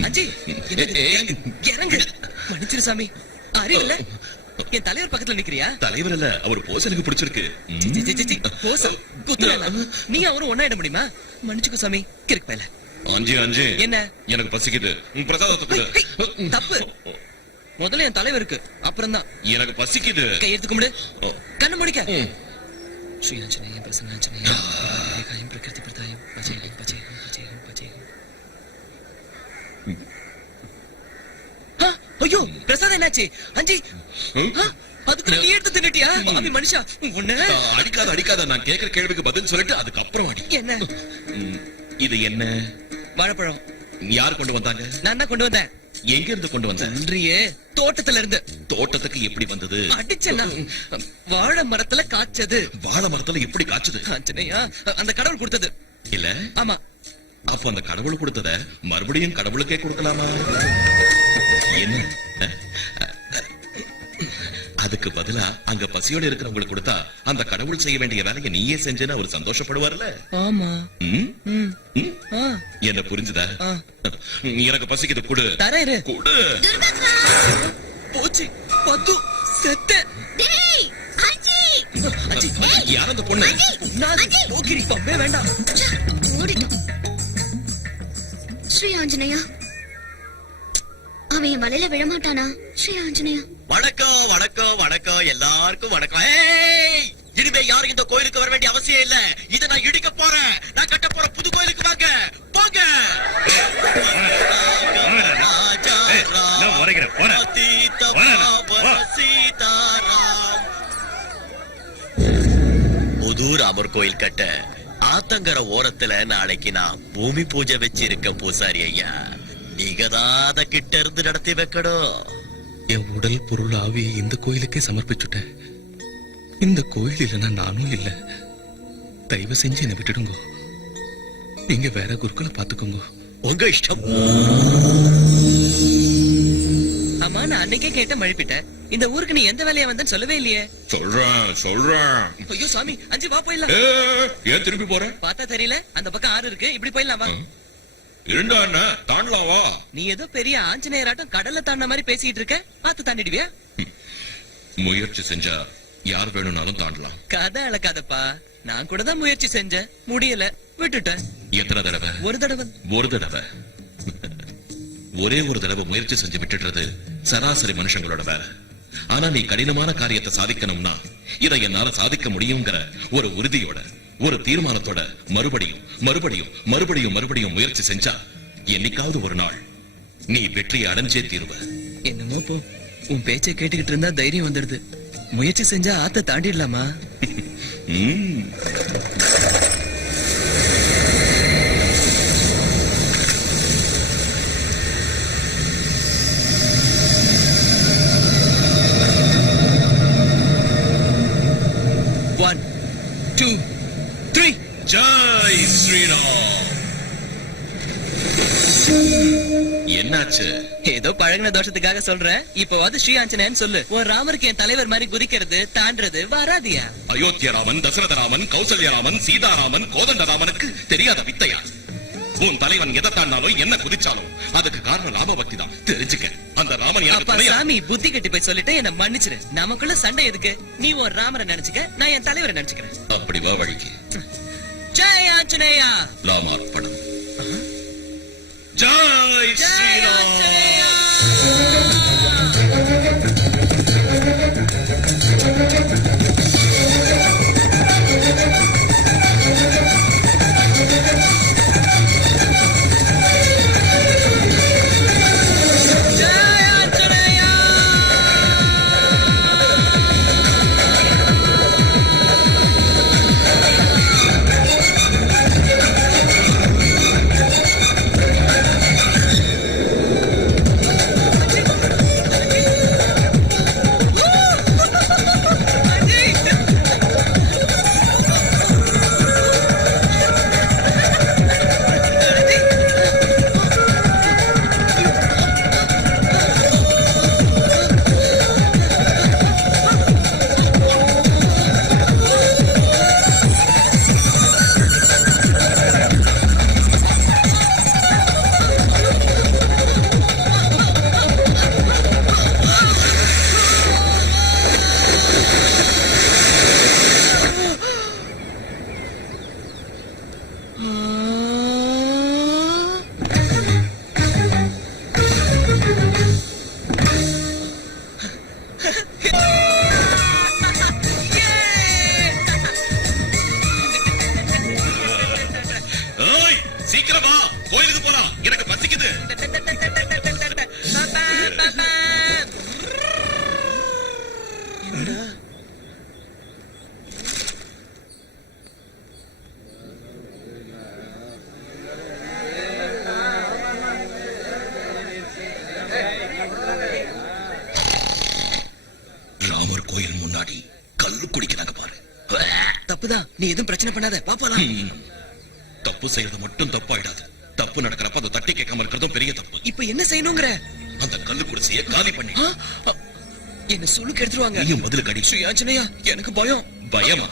அஜி, இறங்கு. மன்னிச்சிரு சாமி, அறிவில்ல. என் தலைவர் பக்கத்துல நிக்கிறியா? தலைவர் இல்ல, அவர் போஸ் எனக்கு பிடிச்சிருக்கு. போசா குத்துறா? நீ அவரும் ஒன்னாயிட முடியுமா? மன்னிச்சுக்கோ சாமி, கிறுக்கு பயல. அஞ்சு அஞ்சு, என்ன? எனக்கு பசிக்குது, பிரசாதத்துக்கு. தப்பு. முதல்ல என் தலைவருக்கு, அப்புறம் தான் எனக்கு பசிக்குது. கையெடுத்து கும்பிடு, கண்ணு முடிக்க. ஸ்ரீ ஆஞ்சநேய பிரசன்னாஞ்சநேய காயம் பிரகிருதி பிரதாயம் பஜேகம் பஜேகம் பஜேகம் பஜேகம். ஐயோ, பிரசாதம் என்னாச்சு? அஞ்சி, அதுக்கு நீ எடுத்து தின்னுட்டியா? பாவி மனுஷா, உன்ன அடிக்காத அடிக்காத. நான் கேக்குற கேள்விக்கு பதில் சொல்லிட்டு அதுக்கப்புறம் அடி. என்ன இது? என்ன? வாழைப்பழம். யார் கொண்டு வந்தாங்க? நான் தான் கொண்டு வந்தேன். எங்க இருந்து கொண்டு வந்த? நன்றியே, தோட்டத்துல இருந்து. தோட்டத்துக்கு எப்படி வந்தது? அடிச்சனா? வாழை மரத்துல காய்ச்சது. வாழை மரத்துல எப்படி காய்ச்சது? ஆஞ்சநேயா, அந்த கடவுள் கொடுத்தது. இல்ல? ஆமா. அப்ப அந்த கடவுள் கொடுத்தத மறுபடியும் கடவுளுக்கே கொடுக்கலாமா? என்ன? அதுக்கு பதிலா அங்க பசியோட இருக்கிறவங்களுக்கு கொடுத்தா அந்த கடவுள் செய்ய வேண்டிய வேலையை நீயே செஞ்சேன்னு அவர் சந்தோஷப்படுவார்ல? ஆமா. என்ன புரிஞ்சுதா? எனக்கு பசிக்குது, குடு. தரேரு. குடு. போச்சு, பத்து செத்து. டேய் அஜி, யார் அந்த பொண்ணு? போக்கிரி பம்பே வேண்டாம். ஓடிட்டோம். ஸ்ரீ ஆஞ்சநேயா, அவன் என் வலையில விழமாட்டானா? ஸ்ரீ ஆஞ்சநேயா. வணக்கம் வணக்கம் வணக்கம், எல்லாருக்கும் வணக்கம். ஏய், இனிமே யாரும் இந்த கோயிலுக்கு வர வேண்டிய அவசியம் இல்ல. இதை நான் இடிக்க போறேன். நான் கட்ட போற புது கோயிலுக்கு வாங்க, போங்க. புது ராமர் கோயில் கட்ட ஆத்தங்கர ஓரத்துல நாளைக்கு நான் பூமி பூஜை வச்சிருக்க பூசாரி ஐயா. நீங்க தான் அத கிட்ட இருந்து நடத்தி வைக்கணும். என் உடல் பொருள் ஆவியை இந்த கோயிலுக்கே சமர்ப்பிச்சுட்டேன். இந்த கோயில் இல்லைன்னா நானும் இல்ல. தயவு செஞ்சு என்னை விட்டுடுங்க. நீங்க வேற குருக்களை பாத்துக்கோங்க. உங்க இஷ்டம். ஆமா, நான் அன்னைக்கே கேட்ட மழுப்பிட்டேன். இந்த ஊருக்கு நீ எந்த வேலையா வந்தன்னு சொல்லவே இல்லையே. சொல்றேன். ஐயோ சாமி, அஞ்சு வா போயிடலாம். ஏன் திருப்பி போற? பார்த்தா தெரியல, அந்த பக்கம் ஆறு இருக்கு, இப்படி போயிடலாம் வா. இருந்தா என்ன, தாண்டலாம் வா. நீ ஏதோ பெரிய ஆஞ்சநேயராட்டம் கடல்ல தாண்ட மாதிரி பேசிட்டு இருக்க. பார்த்து தாண்டிடுவியா? முயற்சி செஞ்சா யார் வேணும்னாலும் தாண்டலாம். கதை அளக்காதப்பா. நான் கூட தான் முயற்சி செஞ்சேன், முடியல, விட்டுட்டேன். எத்தனை தடவை? ஒரு தடவை. ஒரு தடவை. ஒரே ஒரு தடவை முயற்சி செஞ்சு விட்டுடுறது சராசரி மனுஷங்களோட வேலை. ஆனா நீ கடினமான காரியத்தை சாதிக்கணும்னா இதை என்னால சாதிக்க முடியுங்கிற ஒரு உறுதியோட, ஒரு தீர்மானத்தோட மறுபடியும் மறுபடியும் மறுபடியும் மறுபடியும் முயற்சி செஞ்சா என்னைக்காவது ஒரு நாள் நீ வெற்றியை அடைஞ்சே தீருவ. என்னமோ போ, உன் பேச்சை கேட்டுக்கிட்டு இருந்தா தைரியம் வந்துடுது. முயற்சி செஞ்சா ஆத்த தாண்டிடலாமா? One, two, three. Jai Sriram. என்னாச்சு? ஏதோ பழகின தோஷத்துக்காக சொல்றேன். இப்பவாது ஸ்ரீ ஆஞ்சநேயன் சொல்லு. உன் ராமருக்கு என் தலைவர் மாதிரி குதிக்கிறது தாண்டறது வராதியா? அயோத்திய ராமன், தசரத ராமன், கௌசல்ய ராமன், சீதாராமன், கோதண்ட ராமனுக்கு தெரியாத வித்தையா? உன் தலைவன் எதை தாண்டாலும் என்ன குதிச்சாலும் அதுக்கு காரணம் ராம பக்தி தான். தெரிஞ்சுக்க. அந்த ராமன் யாரு? சாமி, புத்தி கட்டி போய் சொல்லிட்டு என்ன மன்னிச்சிரு. நமக்குள்ள சண்டை எதுக்கு? நீ ஒரு ராமரை நினைச்சுக்க, நான் என் தலைவரை நினைச்சுக்கிறேன். அப்படி வா வழிக்கு. ஜெய் ஆஞ்சநேயா. ராமார்ப்பணம். ஜெய் ஸ்ரீராம். தப்புதான். நீ எதுவும் பிரச்சனை பண்ணாத. வா போலாம். தப்பு செய்யறது மட்டும் தப்பாயிடாது. தப்பு நடக்கிறப்ப அதை தட்டி கேட்காம இருக்கிறதும் பெரிய தப்பு. இப்ப என்ன செய்யணுங்கிற? அந்த கல்லு குடிசைய காலி பண்ணி என்ன சொல்லுக்கு எடுத்துருவாங்க. நீயும் பதிலுக்கு அடி. ஸ்ரீ ஆஞ்சநேயா, எனக்கு பயம். பயமா?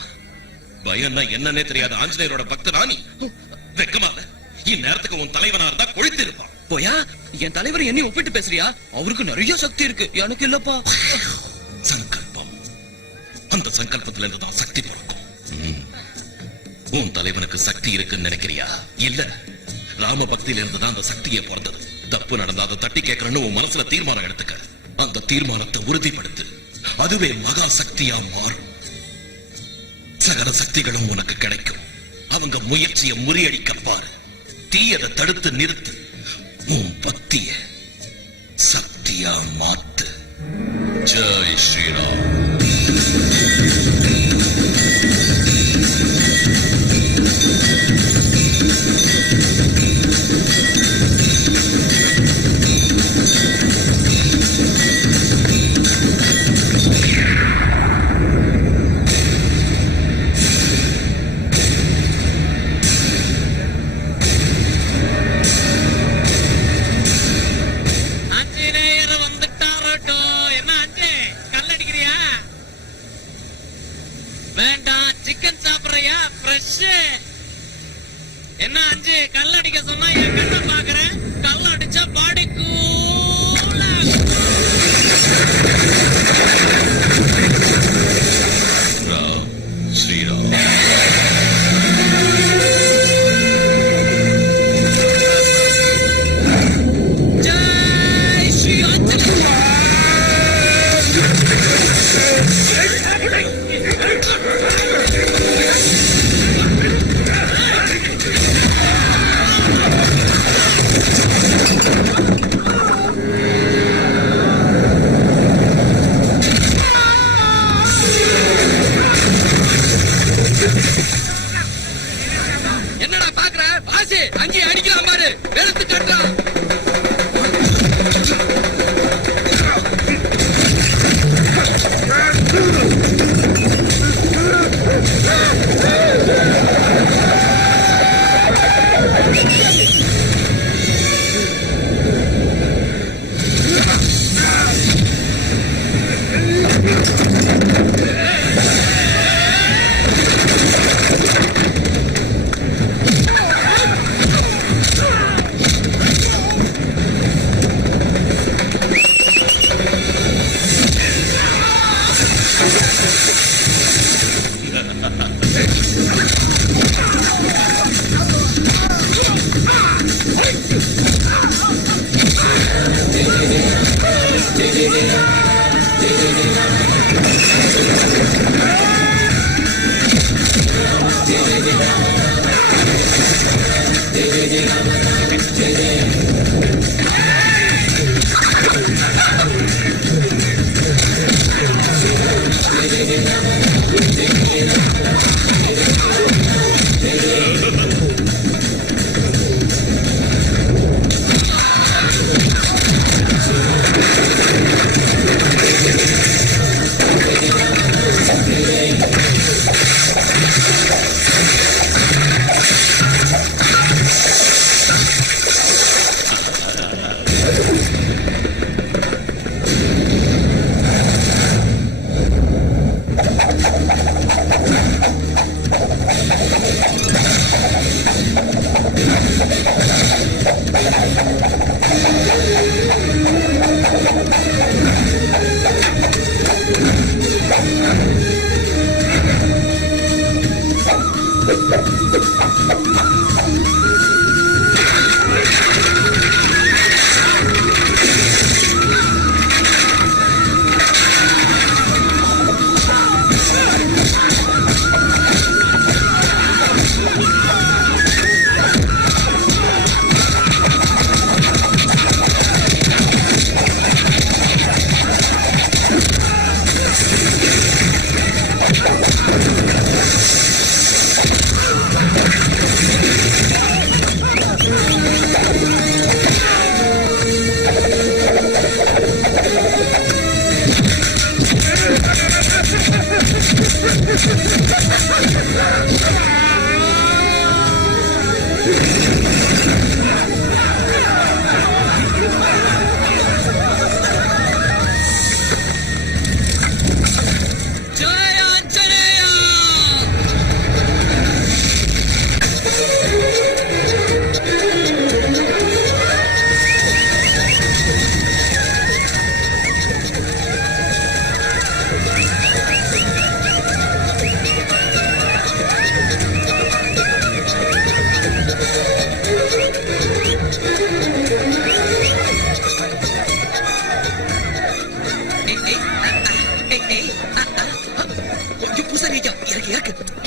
பயம்னா என்னன்னே தெரியாத ஆஞ்சநேயரோட பக்தனா நீ? வெக்கமா இல்ல? இந்நேரத்துக்கு உன் தலைவனா இருந்தா கொழுத்து இருப்பான். போயா, என் தலைவர் என்னை ஒப்பிட்டு பேசுறியா? அவருக்கு நிறைய சக்தி இருக்கு, எனக்கு இல்லப்பா. சங்கல்பம். அந்த சங்கல்பத்துல இருந்து தான் சக்தி பிறக்கும். உன் தலைவனுக்கு சக்தி இருக்குன்னு நினைக்கிறியா? இல்ல, ராம பக்தியில இருந்து தான் அந்த சக்தியே பிறந்தது. தப்பு நடந்தா அதை தட்டி கேட்கறன்னு உன் மனசுல தீர்மானம் எடுத்துக்க. அந்த தீர்மானத்தை உறுதிப்படுத்து. அதுவே மகா சக்தியா மாறும். சகல சக்திகளும் உனக்கு கிடைக்கும். அவங்க முயற்சியை முறியடிக்க பாரு. தீயதை தடுத்து நிறுத்து. உன் பக்திய சக்தியா மாத்து. ஜெய் ஸ்ரீராம். என்ன அஞ்சு கல்லடிக்க சொன்னா என் கண்ணை பாக்குறேன். கல்ல அடிச்சா பாடி கூலா. ராம் ஸ்ரீராம். ஜெய் ஸ்ரீ ஆஞ்சநேயா. என்னடா பாக்குற? பாசி அங்கே அடிக்கலாம் பாரு. வெளுத்து கட்டுறான்.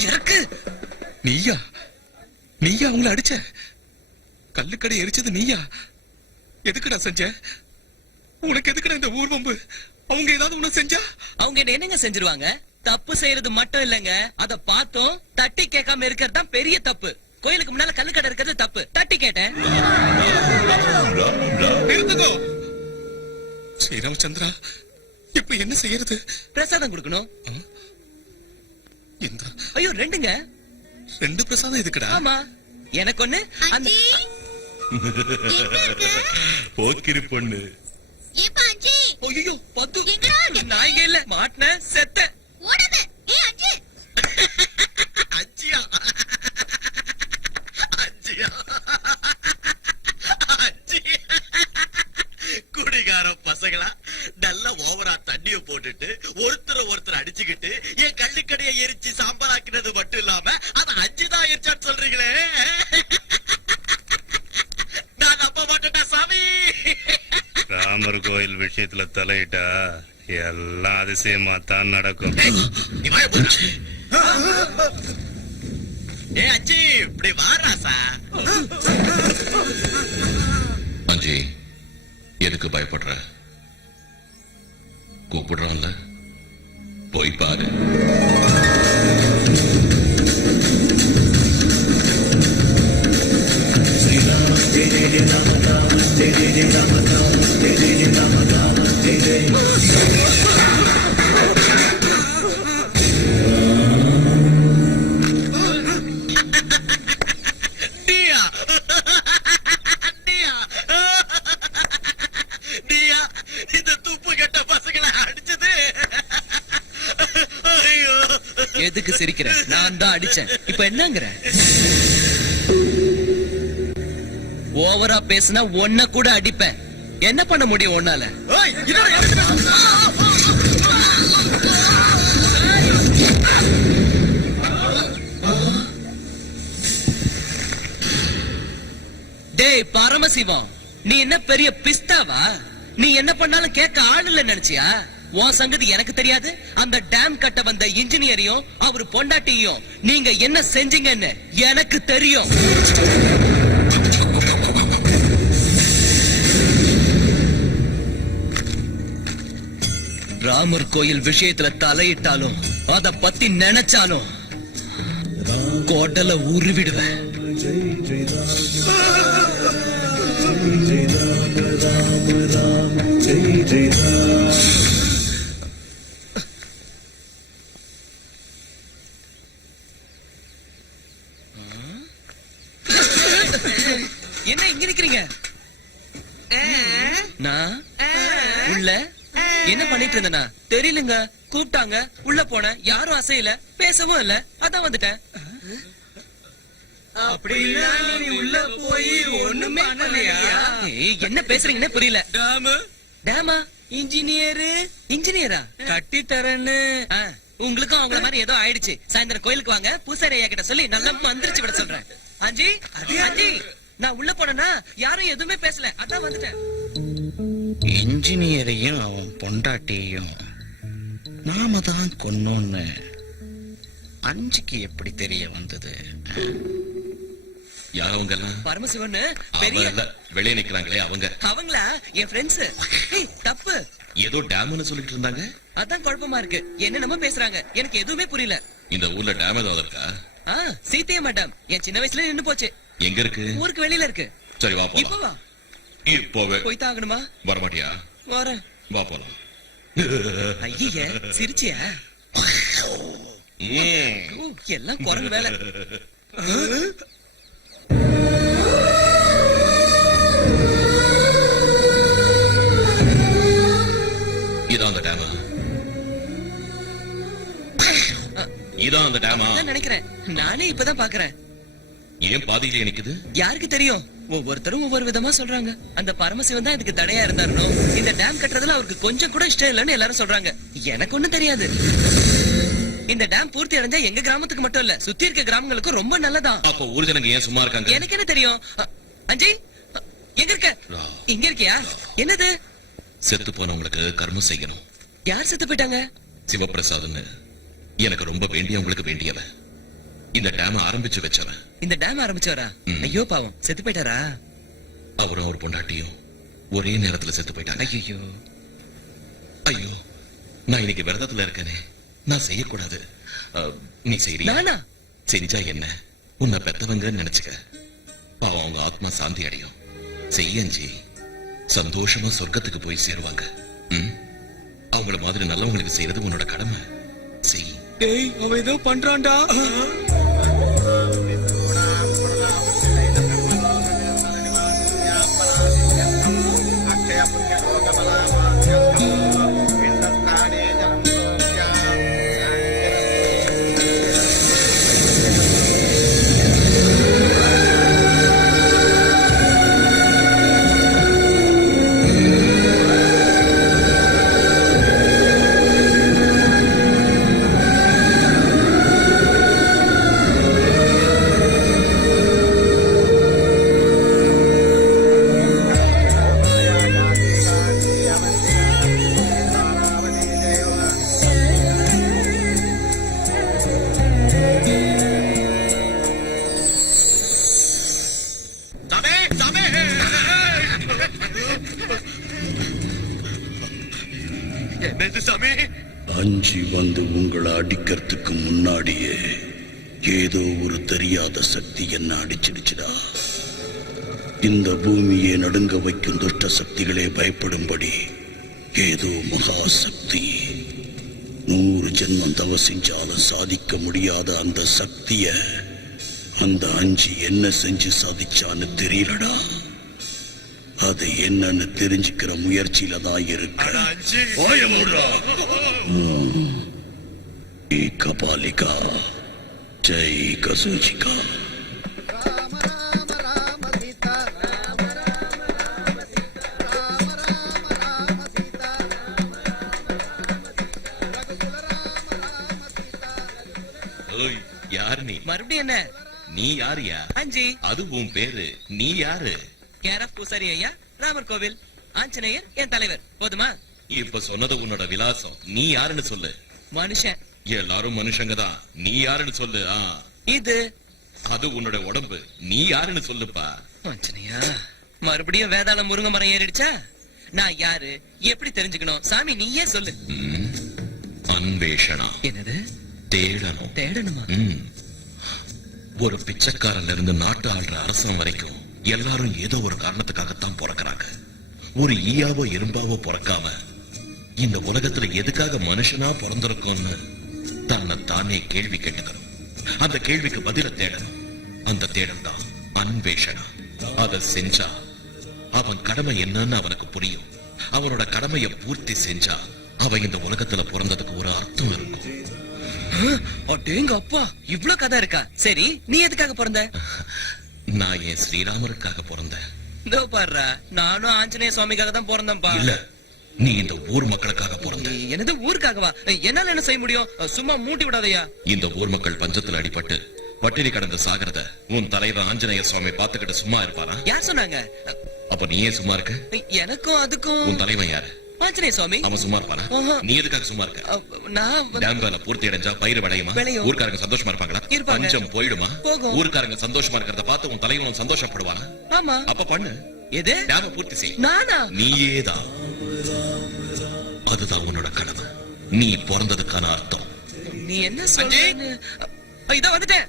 இருக்கு. நீயா நீயா அவங்கள அடிச்ச? கல்லுக்கடை எரிச்சது நீயா? எதுக்குடா செஞ்ச? உனக்கு எதுக்குடா இந்த ஊர்வம்பு? அவங்க ஏதாவது உன்ன செஞ்சா? அவங்க என்ன என்னங்க செஞ்சிருவாங்க? தப்பு செய்யறது மட்டும் இல்லங்க, அத பார்த்தோம் தட்டி கேட்காம இருக்கிறது தான் பெரிய தப்பு. கோயிலுக்கு முன்னால கல்லுக்கடை இருக்கிறது தப்பு, தட்டி கேட்டேன். நிறுத்துக்கோ. ஸ்ரீராமச்சந்திரா, இப்ப என்ன செய்யறது? பிரசாதம் கொடுக்கணும். இந்த ஐயோ, ரெண்டுங்க. 2 பிரசாதம் எதுக்குடா? ஆமா, எனக்கு ஒண்ணு. அந்த போக்கிரி பொண்ணு. ஏப்பா அஞ்சி, ஐயோ பத்து, எங்கடா இருக்க? நான் இங்க இல்ல, மாட்டின செத்த. ஓடாத. ஏ அஞ்சி, அச்சியா அச்சியா அச்சியா. குடிகார பசங்களா நல்லா ஓவரா தண்ணிய போட்டுட்டு ஒருத்தர் அடிச்சுக்கிட்டு என் கள்ளுக்கடையை எரிச்சு சாம்பலாக்கினது மட்டும் இல்லாம அது 5 தான் எரிச்சான்னு சொல்றீங்களே. நான் நம்ப மாட்டேன்டா சாமி. ராமர் கோயில் விஷயத்துல தலையிட்டா எல்லாம் அதிசயமா தான் நடக்கும். நீ வாய மூடு. ஏ அச்சி, இப்படி வாராசா. அஞ்சி, எதுக்கு பயப்படுற? கூப்பிடுறான்ல, போய் பாரு. நீயா நீயா நீயா இந்த துப்பு கெட்ட பசங்களை அடிச்சது? ஐயோ, எதுக்கு சிரிக்கிற? நான் தான் அடிச்சேன். இப்ப என்னங்கிற? ஓவரா பேசுனா ஒன்ன கூட அடிப்பேன். என்ன பண்ண முடியும் உன்னால? ஓய், இதோட எடுத்து பேசு. டேய் பரமசிவம், நீ என்ன பெரிய பிஸ்தாவா? நீ என்ன பண்ணாலும் கேட்க ஆள் இல்ல நினைச்சியா? உன் சங்கதி எனக்கு தெரியாது. அந்த டேம் கட்ட வந்த இன்ஜினியரையும் அவர் பொண்டாட்டியும் நீங்க என்ன செஞ்சீங்கன்னு எனக்கு தெரியும். ராமர் கோயில் விஷயத்துல தலையிட்டாலும் அத பத்தி நினைச்சாலும் கோட்டல உருவிடுவேன். என்ன இங்க நிக்கிறீங்க? நான் உள்ள என்ன பண்ணிட்டு இருந்தேனா? தெரியலங்க, கூப்பிட்டாங்க, உள்ள போனேன். யாரும் அசையல, பேசவும் இல்ல, அதான் வந்துட்டேன். உள்ள போய் ஒண்ணுமே பண்ணலையா? என்ன பேசுறீங்கன்னு புரியல. டேமா? இன்ஜினியரா கட்டி தரேன்னு. உங்களுக்கும் அவங்கள மாதிரி ஏதோ ஆயிடுச்சு. சாயந்தரம் கோயிலுக்கு வாங்க, பூசாரி ஐயா கிட்ட சொல்லி நல்லா மந்திரிச்சு விட சொல்றேன். அஞ்சி அஞ்சி, நான் உள்ள போனேன்னா யாரும் எதுவுமே பேசல, அதான் வந்துட்டேன். இன்ஜினியரையும் அவன் பொண்டாட்டியையும் நாம தான் கொன்னோன்னு அஞ்சுக்கு எப்படி தெரிய வந்தது? யார் அவங்க எல்லாம்? பரமசிவன் பெரிய வெளியே நிக்கிறாங்களே அவங்க. அவங்களா? என் ஃப்ரெண்ட்ஸ். தப்பு. ஏதோ டேம்னு சொல்லிட்டு இருந்தாங்க. அதான் குழப்பமா இருக்கு. என்னென்னமோ பேசுறாங்க, எனக்கு எதுவுமே புரியல. இந்த ஊர்ல டேம் ஏதாவது இருக்கா? சீத்தையா மேடம் என் சின்ன வயசுல நின்னு போச்சு. எங்க இருக்கு? ஊருக்கு வெளியில இருக்கு. சரி வா போலாம். இப்ப வா. இப்போவே போய் தாங்கணுமா? வரமாட்டியா? வரேன். வா போலாம். ஐயா சிரிச்சியா? எல்லாம் குரங்கு வேலை. இதான் அந்த டேமா? இதான் அந்த டேமா? நினைக்கிறேன். நானே இப்பதான் பாக்குறேன். ஏன் பாதியிலே நிக்குது? யாருக்கு தெரியும்? ஒவ்வொருத்தரும் ஒவ்வொரு விதமா சொல்றாங்க. அந்த பரமசிவன் தான் இதுக்கு தடையா இருந்தாருனோ. இந்த டேம் கட்டுறதுல அவருக்கு கொஞ்சம் கூட இஷ்டம் இல்லைன்னு எல்லாரும் சொல்றாங்க. எனக்கு ஒண்ணும் தெரியாது. இந்த டேம் பூர்த்தி அடைஞ்சா எங்க கிராமத்துக்கு மட்டும் இல்ல, சுத்தி இருக்க கிராமங்களுக்கும் ரொம்ப நல்லதான். அப்ப ஊர் ஜனங்க ஏன் சும்மா இருக்காங்க? எனக்கு என்ன தெரியும்? அஞ்சி எங்க இருக்க? இங்க இருக்கியா? என்னது? செத்து போனவங்களுக்கு கர்மம் செய்யணும். யார் செத்து போயிட்டாங்க? சிவபிரசாத்னு எனக்கு ரொம்ப வேண்டியவங்களுக்கு வேண்டியவன். இந்த டேம் ஆரம்பிச்சு வச்சவன். இந்த டேம் ஆரம்பிச்சவரா? ஐயோ பாவம், செத்து போயிட்டாரா? அவரும் அவர் பொண்டாட்டியும் ஒரே நேரத்துல செத்து போயிட்டாங்க. ஐயோ ஐயோ, நான் இன்னைக்கு விரதத்துல இருக்கேனே, நான் செய்யக்கூடாது. நீ செய்யறியா? நானா? செஞ்சா என்ன, உன்னை பெத்தவங்கன்னு நினைச்சுக்க. பாவம், அவங்க ஆத்மா சாந்தி அடையும். செய்யஞ்சி சந்தோஷமா சொர்க்கத்துக்கு போய் சேருவாங்க. அவங்கள மாதிரி நல்லவங்களுக்கு செய்யறது உன்னோட கடமை. செய். டேய், அவன் ஏதோ பண்றான்டா. அஞ்சி வந்து உங்களை அடிக்கிறதுக்கு முன்னாடியே ஏதோ ஒரு தெரியாத சக்தி என்ன அடிச்சிடுச்சுடா. இந்த பூமியை நடுங்க வைக்கும் துஷ்ட சக்திகளே பயப்படும்படி ஏதோ மகா சக்தி 100 ஜென்மம் தவ செஞ்சாலும் சாதிக்க முடியாத அந்த சக்திய அந்த அஞ்சி என்ன செஞ்சு சாதிச்சான்னு தெரியலடா. அது என்னன்னு தெரிஞ்சுக்கிற முயற்சியில தான் இருக்கு. கபாலிகா ஜெய் கசூச்சிகா. யாரு நீ? மறுபடியும் என்ன? நீ யாரியா? அஞ்சி. அது உன் பேரு. நீ யாரு? கேரப் பூசாரி ஐயா, ராமர் கோவில், ஆஞ்சநேயர் என் தலைவர். போதுமா? இப்ப சொன்னது உன்னோட விலாசம். நீ யாருன்னு சொல்லு. மனுஷன். எல்லாரும் மனுஷங்க தான். நீ யாருன்னு சொல்லு. இது அது உன்னோட உடம்பு. நீ யாருன்னு சொல்லுப்பா. ஆஞ்சநேயா, மறுபடியும் வேதாள முருங்கை மரம் ஏறிடுச்சா? நான் யாரு, எப்படி தெரிஞ்சுக்கணும்? சாமி நீயே சொல்லு. அன்வேஷணா. என்னது? தேடணும். தேடணுமா? ஒரு பிச்சைக்காரன்ல இருந்து நாட்டு ஆள்ற அரசன் வரைக்கும் எல்லாரும் ஏதோ ஒரு காரணத்துக்காகத்தான் பிறக்கிறாங்க. ஒரு ஈயாவோ எறும்பாவோ பிறக்காம இந்த உலகத்துல எதுக்காக மனுஷனா பிறந்திருக்கோம்னு தன்னை தானே கேள்வி கேட்டுக்கணும். அந்த கேள்விக்கு பதில தேடணும். அந்த தேடல் தான் அன்வேஷணா. அத செஞ்சா அவன் கடமை என்னன்னு அவனுக்கு புரியும். அவனோட கடமையை பூர்த்தி செஞ்சா அவன் இந்த உலகத்துல பிறந்ததுக்கு ஒரு அர்த்தம் இருக்கும். அடேங்க அப்பா, இவ்ளோ கதை இருக்கா? சரி, நீ எதுக்காக பிறந்த? நான் என் ஸ்ரீராமருக்காக பிறந்தேன். இதோ பாருடா, நானும் ஆஞ்சநேய சுவாமிக்காக தான் பிறந்தேன்பா. இல்ல, நீ இந்த ஊர் மக்களுக்காக பிறந்த. என்னது ஊருக்காகவா? என்னால என்ன செய்ய முடியும்? சும்மா மூட்டி விடாதயா. இந்த ஊர் மக்கள் பஞ்சத்துல அடிபட்டு பட்டினி கடந்து சாகிறத உன் தலைவர் ஆஞ்சநேய சுவாமி பாத்துக்கிட்டு சும்மா இருப்பாரா? யார் சொன்னாங்க? அப்ப நீயே சும்மா இருக்க? எனக்கும் அதுக்கும். உன் தலைவன் யாரு? ஆஞ்சநேய சுவாமி. அவன் சும்மா இருப்பானா? நீ எதுக்காக சும்மா இருக்க? நான் டேம் வேலை பூர்த்தி அடைஞ்சா பயிர் விளையுமா? ஊர்க்காரங்க சந்தோஷமா இருப்பாங்களா? பஞ்சம் போயிடுமா? ஊர்க்காரங்க சந்தோஷமா இருக்கிறத பார்த்து உன் தலைவன் சந்தோஷப்படுவானா? ஆமா. அப்ப பண்ணு. எது? டேம் பூர்த்தி செய். நானா? நீயேதான். அதுதான் உன்னோட கடமை. நீ பிறந்ததுக்கான அர்த்தம். நீ என்ன சொல்ற? இதோ வந்துட்டேன்.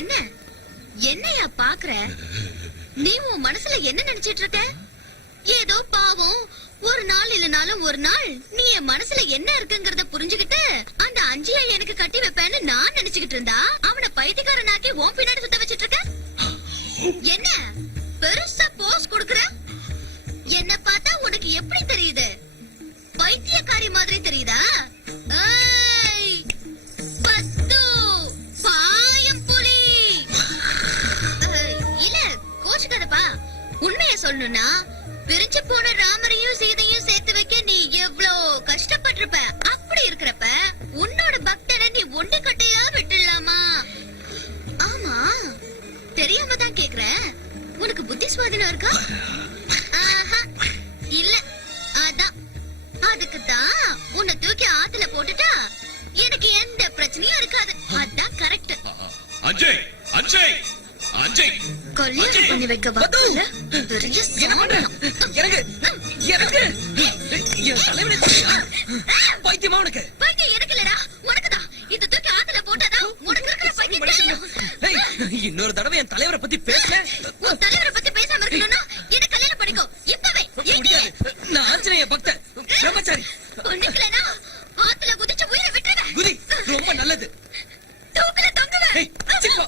என்ன என்னையா பாக்குற? நீ உன் மனசுல என்ன நினைச்சிட்டு இருக்க? ஏதோ பாவம் ஒரு நாள் இல்லனாலும் ஒரு நாள் நீ என் மனசுல என்ன இருக்குங்கறத புரிஞ்சுகிட்டு அந்த அஞ்சியா எனக்கு கட்டி வைப்பேன்னு நான் நினைச்சுக்கிட்டு இருந்தா அவனை பைத்தியக்காரனாக்கி உன் பின்னாடி சுத்த வச்சிட்டு இருக்க. என்ன பெருசா போஸ் கொடுக்கற? என்ன பார்த்தா உனக்கு எப்படி தெரியுது? பைத்தியக்காரி மாதிரி தெரியுதா? பத்து பாயம் புலி. இல்ல கோச்சுக்காதப்பா, உண்மையை சொல்லணும்னா பிரிஞ்சு போன ராமரையும் சீதையும் சேர்த்து வைக்க நீ எவ்வளவு கஷ்டப்பட்டிருப்ப. அப்படி இருக்கிறப்ப உன்னோட பக்தனை நீ ஒண்டி கட்டையா விட்டுடலாமா? ஆமா, தெரியாம தான் கேக்குறேன். உனக்கு புத்தி சுவாதீனம் இருக்கா? இல்ல, அதான் அதுக்கு அதான் உன்னை தூக்கி ஆத்துல போட்டுட்டா எனக்கு எந்த பிரச்சனையும் இருக்காது. அதான் கரெக்ட். அஜய் அஜய் அஜய் கல்யாணம் பண்ணி வைக்க வந்தால பெரிய சாமரம். எனக்கு எனக்கு என் தலைவனை பைத்தியமா உனக்கு? பைத்தியம் எனக்கு இல்லடா, உனக்குதான். இந்த தூக்கி ஆத்துல போட்டாதான் உனக்கு இருக்கிற பைத்தியம் தெரியும். ஏய், இன்னொரு தடவை என் தலைவரை பத்தி பேசல. உன் தலைவரை பத்தி பேசாம இருக்கணும்னா என்ன கல்யாணம் பண்ணிக்கோ இப்பவே. முடியாது. நான் ஆஞ்சநேய பக்தன், பிரம்மச்சாரி. பண்ணிக்கலனா ஆத்துல குதிச்சு உயிரை விட்டுருவேன். குதி, ரொம்ப நல்லது. தூக்குல தொங்குவேன். ஏய், சிப்பா.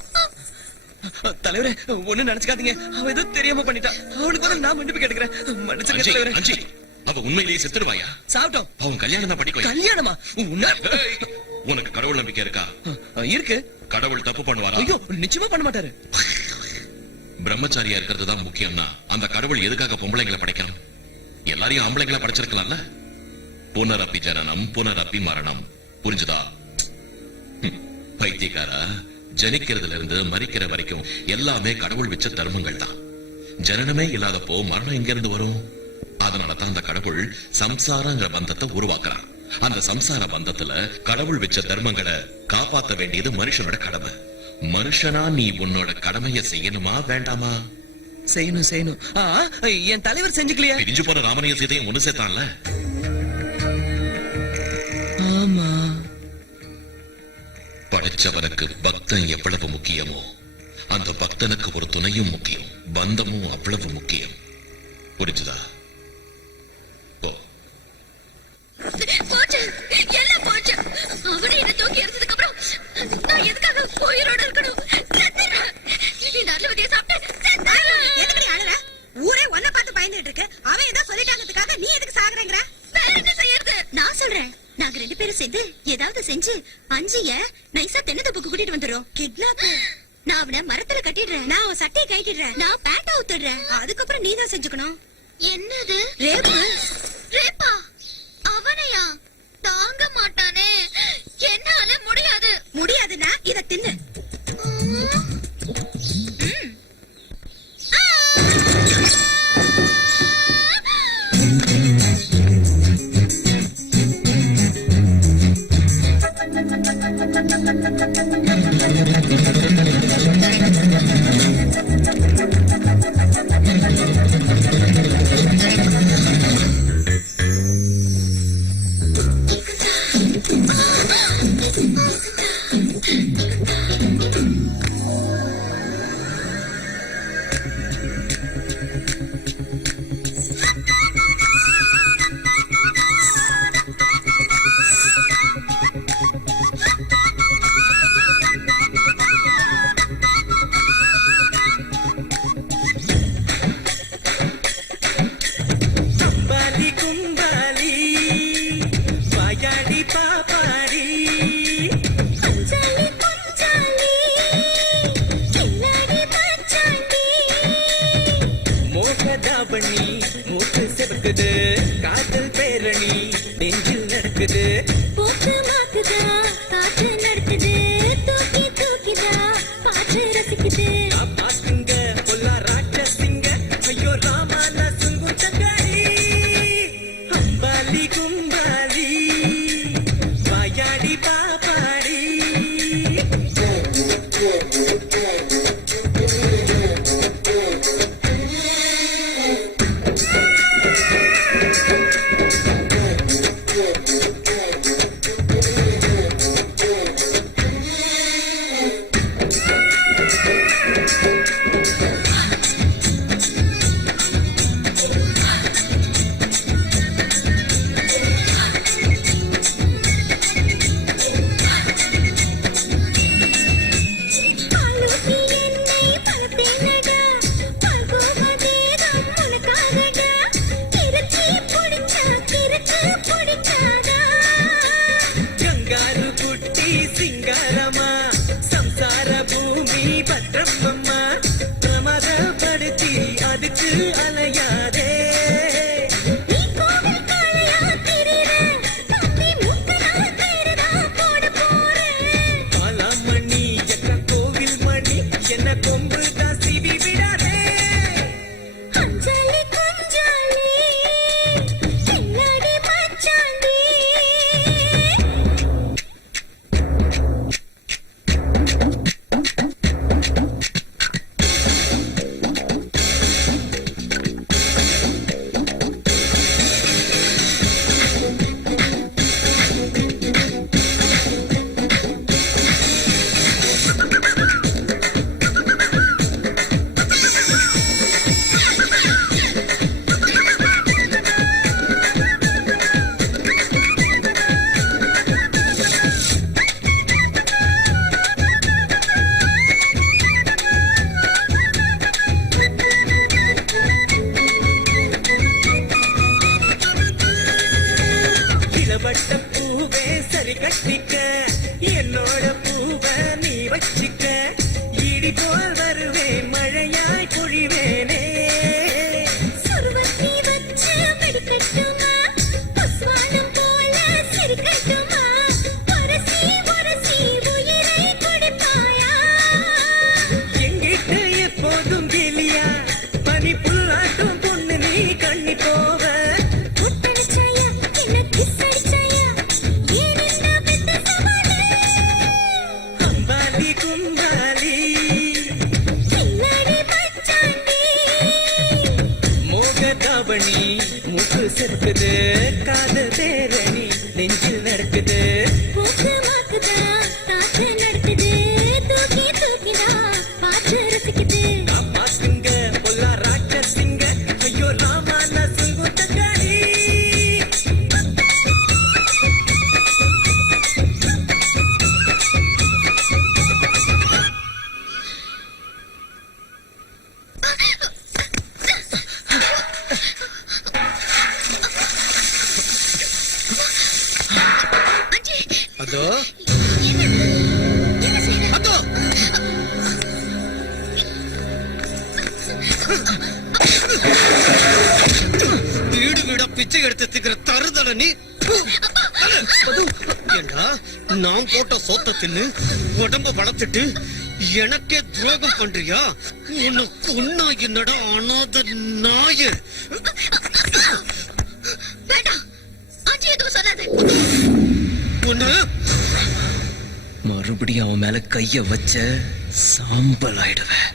தலைவரே, ஒண்ணு நினைச்சுக்காதீங்க. அவ ஏதோ தெரியாம பண்ணிட்டா. அவளுக்கு பதில் நான் மன்னிப்பு கேட்டுக்கிறேன். மன்னிச்சுங்க அஜய் தலைவரே. அஜய் அவ உண்மையிலேயே செத்துருவாயா? சாப்பிட்டோம். அவன் கல்யாணம் தான் பண்ணிக்கோ. கல்யாணமா? உன்ன உனக்கு கடவுள் நம்பிக்கை இருக்கா? இருக்கு. கடவுள் தப்பு பண்ணுவாரா? ஐயோ, நிச்சயமா பண்ண மாட்டாரு. பிரம்மச்சாரியா இருக்கிறது தான் முக்கியம்னா அந்த கடவுள் எதுக்காக பொம்பளைங்களை படைக்கணும்? எல்லாரையும் ஆம்பளைங்களை படைச்சிருக்கலாம்ல. புனரப்பி ஜனனம் புனரப்பி மரணம். புரிஞ்சுதா? பைத்தியக்காரா, ஜனிக்கிறதுல இருந்து மரிக்கிற வரைக்கும் எல்லாமே கடவுள் வச்ச தர்மங்கள் தான். ஜனனமே இல்லாதப்போ மரணம் எங்க இருந்து வரும்? அதனாலதான் அந்த கடவுள் சம்சாரங்கிற பந்தத்தை உருவாக்குறான். அந்த சம்சார பந்தத்துல கடவுள் வச்ச தர்மங்களை காப்பாத்த வேண்டியது மனுஷனோட கடமை. மனுஷனா நீ உன்னோட கடமையை செய்யணுமா வேண்டாமா? செய்யணும் செய்யணும். என் தலைவர் செஞ்சுக்கலையா? பிரிஞ்சு போன ராமனையும் சீதையும் ஒண்ணு சேர்த்தான்ல. ஆமா. படைச்சவனுக்கு பக்தன் எவ்வளவு முக்கியமோ அந்த பக்தனுக்கு ஒரு துணையும் முக்கியம், பந்தமும் அவ்வளவு முக்கியம். புரிஞ்சுதா? போச்சு, எல்லாம் போச்சு. அவனை என்ன தூக்கி எறிஞ்சதுக்கு அப்புறம் நான் எதுக்காக உயிரோட இருக்கணும்? செத்துறேன். இந்த அறுவதியை சாப்பிட்டு செத்துறேன். எதுக்கு அழற? ஊரே ஒன்ன பார்த்து பயந்துட்டு இருக்கு. அவன் ஏதோ சொல்லிட்டாங்கிறதுக்காக நீ எதுக்கு சாகுறேங்கற? வேற என்ன செய்யறது? நான் சொல்றேன், நாங்க 2 பேரும் சேர்ந்து ஏதாவது செஞ்சு அஞ்சிய நைசா தென்னந்தோப்புக்கு கூட்டிட்டு வந்துடுறோம். கிட்னாப். நான் அவனை மரத்துல கட்டிடுறேன். நான் உன் சட்டையை கட்டிடுறேன். நான் பேண்ட் அவுத்துடுறேன். அதுக்கப்புறம் நீ தான் செஞ்சுக்கணும். என்னது ரேப்பு? ரேப்பா? அவனையா? தாங்க மாட்டானே. என்னால முடியாது. முடியாதுன்னா இத தின்னு. காதல் பேரணி நெஞ்சில் நடக்குது. போக்கு மாக்குதா, காற்று நடக்குது. தூக்கி தூக்கிதா, காற்று ரசிக்குது. பாக்குங்க பொல்லா ராட்சசிங்க, ஐயோ ராமான சுங்கு தங்காளி. அம்பாலி கும்பாலி வாயாடி பாப்பாடி. வட்ட பூவே சரி கட்டிக்க என்னோட பூவை நீ வச்சிக்க இடி போல் வருவேன் மழையாய் பொழிவேனே சுருவத்தி வச்சு வெடிக்கட்டுமா பஸ்வானம் போல சிரிக்கட்டுமா வரசி வரசி உயிரை கொடுப்பாயா எங்கிட்ட எப்போதும் வெளியா பனி புல்லாட்டும் பொண்ணு நீ கண்ணி போவ முத்தடிச்சாயா என்ன கிஸ் அடிச்சாயா ஏன் என்ன பெத்த சவாலே அம்பாலி கும்பாலி சில்லாடி பச்சாண்டி மோகதாவணி முத்து செருக்குது காதல் பேரணி நெஞ்சில் நடக்குது போக்கு மாக்குதா காற்று நடக்குது தூக்கி தூக்கினா பாட்டு ரசிக்குது காப்பாத்துங்க பொல்லா ராட்சசிங்க ஐயோ ராமான சுங்குத்தக்காரி அஜி அதோ என்ன செய்யற அதோ வீடு வீடா பிச்சை எடுத்து திக்கிற தருதல நீ ஏண்டா நான் போட்ட சோத்த தின்னு உடம்ப வளர்த்துட்டு எனக்கே துரோகம் பண்றியா உனக்கு ஒன்னா என்னடா அனாத நாய வேண்டாம் அஜி எதுவும் சொல்லாது உன்ன மறுபடியும் அவன் மேல கைய வச்ச சாம்பல் ஆயிடுவேன்.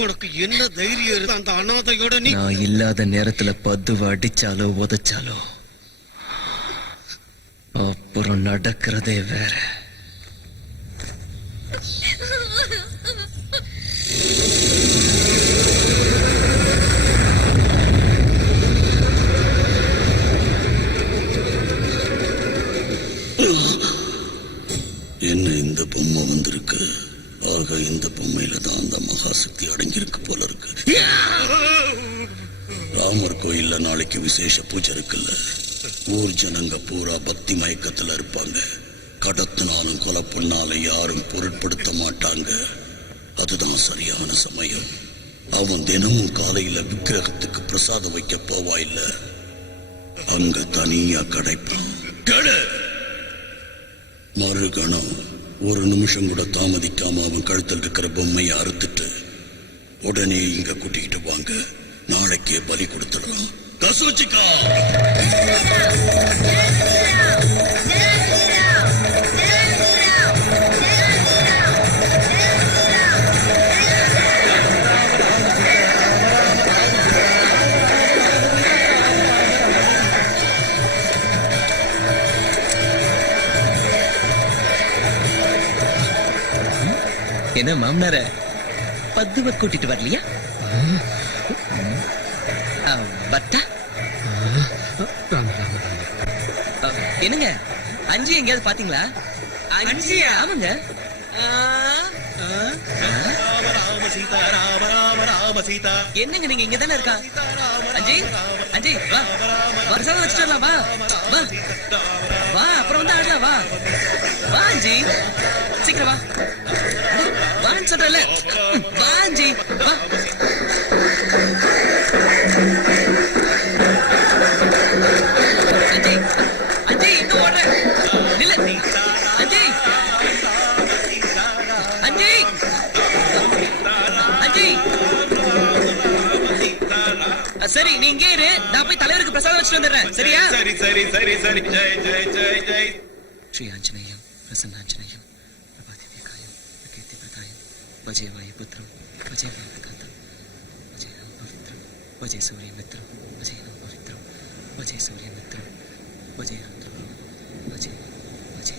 உனக்கு என்ன தைரியம் இருக்கு அந்த அனாதையோட நீ நான் இல்லாத நேரத்துல பதுவ அடிச்சாலோ உதைச்சாலோ அப்புறம் நடக்கிறதே வேற. என்ன இந்த பொம்மை வந்திருக்கு? ஆக இந்த பொம்மையில தான் அந்த மகாசக்தி அடங்கியிருக்கு போல இருக்கு. ராமர் கோயில்ல நாளைக்கு விசேஷ பூஜை இருக்குல்ல. ஊர் ஜனங்க பூரா பக்தி மயக்கத்துல இருப்பாங்க. கடத்தினாலும் கொலை பண்ணாலும் யாரும் பொருட்படுத்த மாட்டாங்க. அதுதான் சரியான சமயம். அவன் தினமும் காலையில விக்கிரகத்துக்கு பிரசாதம் வைக்க போவா இல்ல, அங்க தனியா கிடைப்பான். மறுகணம் ஒரு நிமிஷம் கூட தாமதிக்காம அவன் கழுத்தில் இருக்கிற பொம்மையை அறுத்துட்டு உடனே இங்க கூட்டிக்கிட்டு வாங்க. நாளைக்கே பலி கொடுத்துடலாம். கசூச்சிக்கா என்ன மாமனார பத்துவ கூட்டிட்டு வரலையா? பட்டா என்னங்க அஞ்சு எங்கேயாவது பாத்தீங்களா? அஞ்சியா? ஆமாங்க. என்னங்க நீங்க இங்க தானே இருக்கா? அஞ்சி அஞ்சி வா பிரசாதம் வச்சுட்டு வரலாம். வா வா வா அப்புறம் வந்து ஆடலாம். வா வா அஞ்சி சீக்கிரம் வா. வான்னு சொல்றல. வா அஞ்சி வா. அஞ்சி அஞ்சி இங்க ஓடுற நில்ல. அஞ்சி அஞ்சி அஞ்சி சரி நீ இங்கே இரு. நான் போய் தலைவருக்கு பிரசாதம் வச்சுட்டு வந்துடுறேன். சரியா? சரி சரி சரி சரி ஜெய் ஜெய் ஜெய் ஜெய். ஸ்ரீ ஆஞ்சநேயம் பிரசன்னாஞ்சநேயம் பிரபாதிவேகாயம் கீர்த்தி பிரதாயம் வஜே வாயுபுத்திரம் வஜே வாயுகாந்தம் வஜே ராம் பவித்ரம் வஜே சூரியமித்ரம் வஜே ராம் பவித்ரம் வஜே சூரியமித்ரம் வஜே ருத்ரம் வஜே வஜே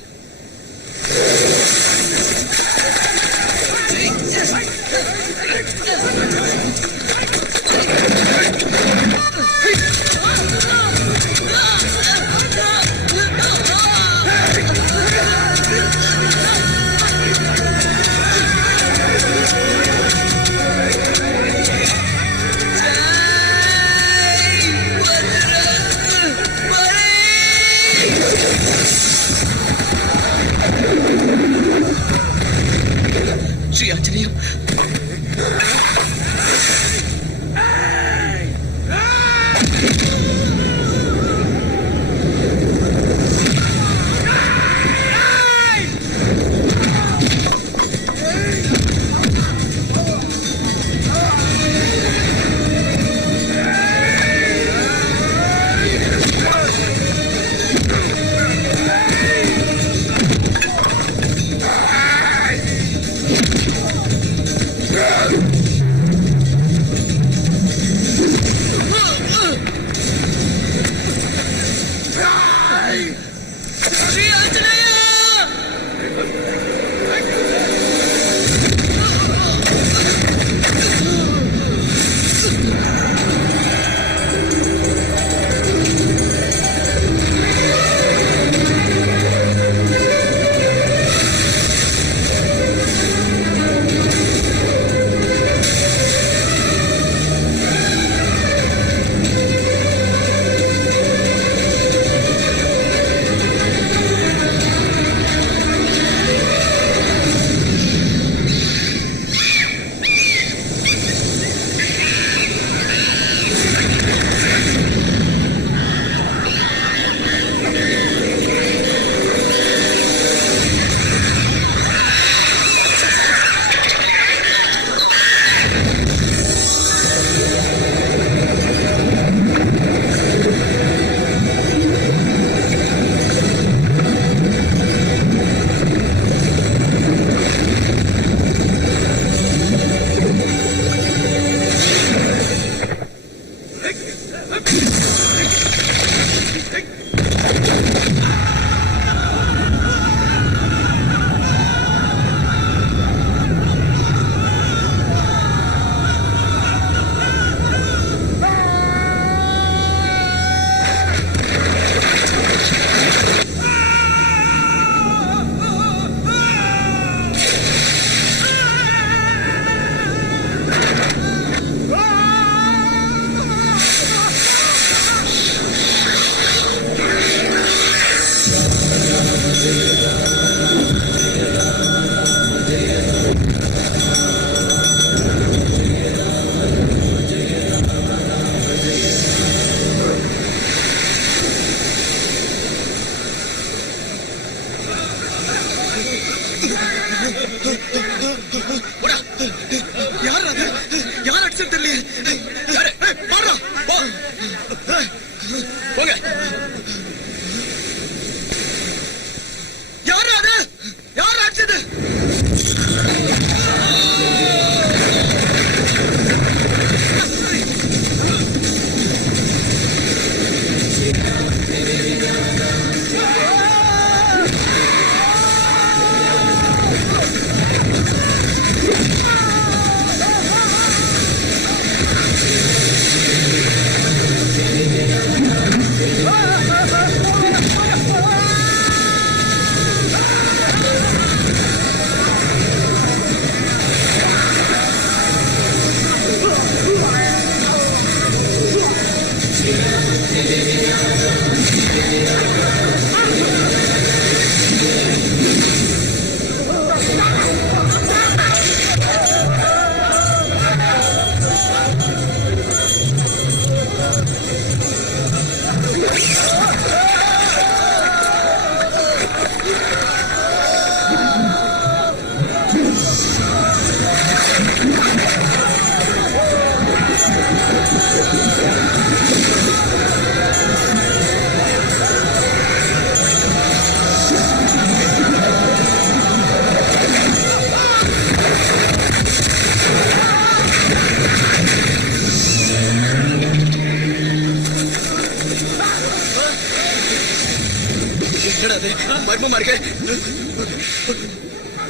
மர்மமா இருக்கு.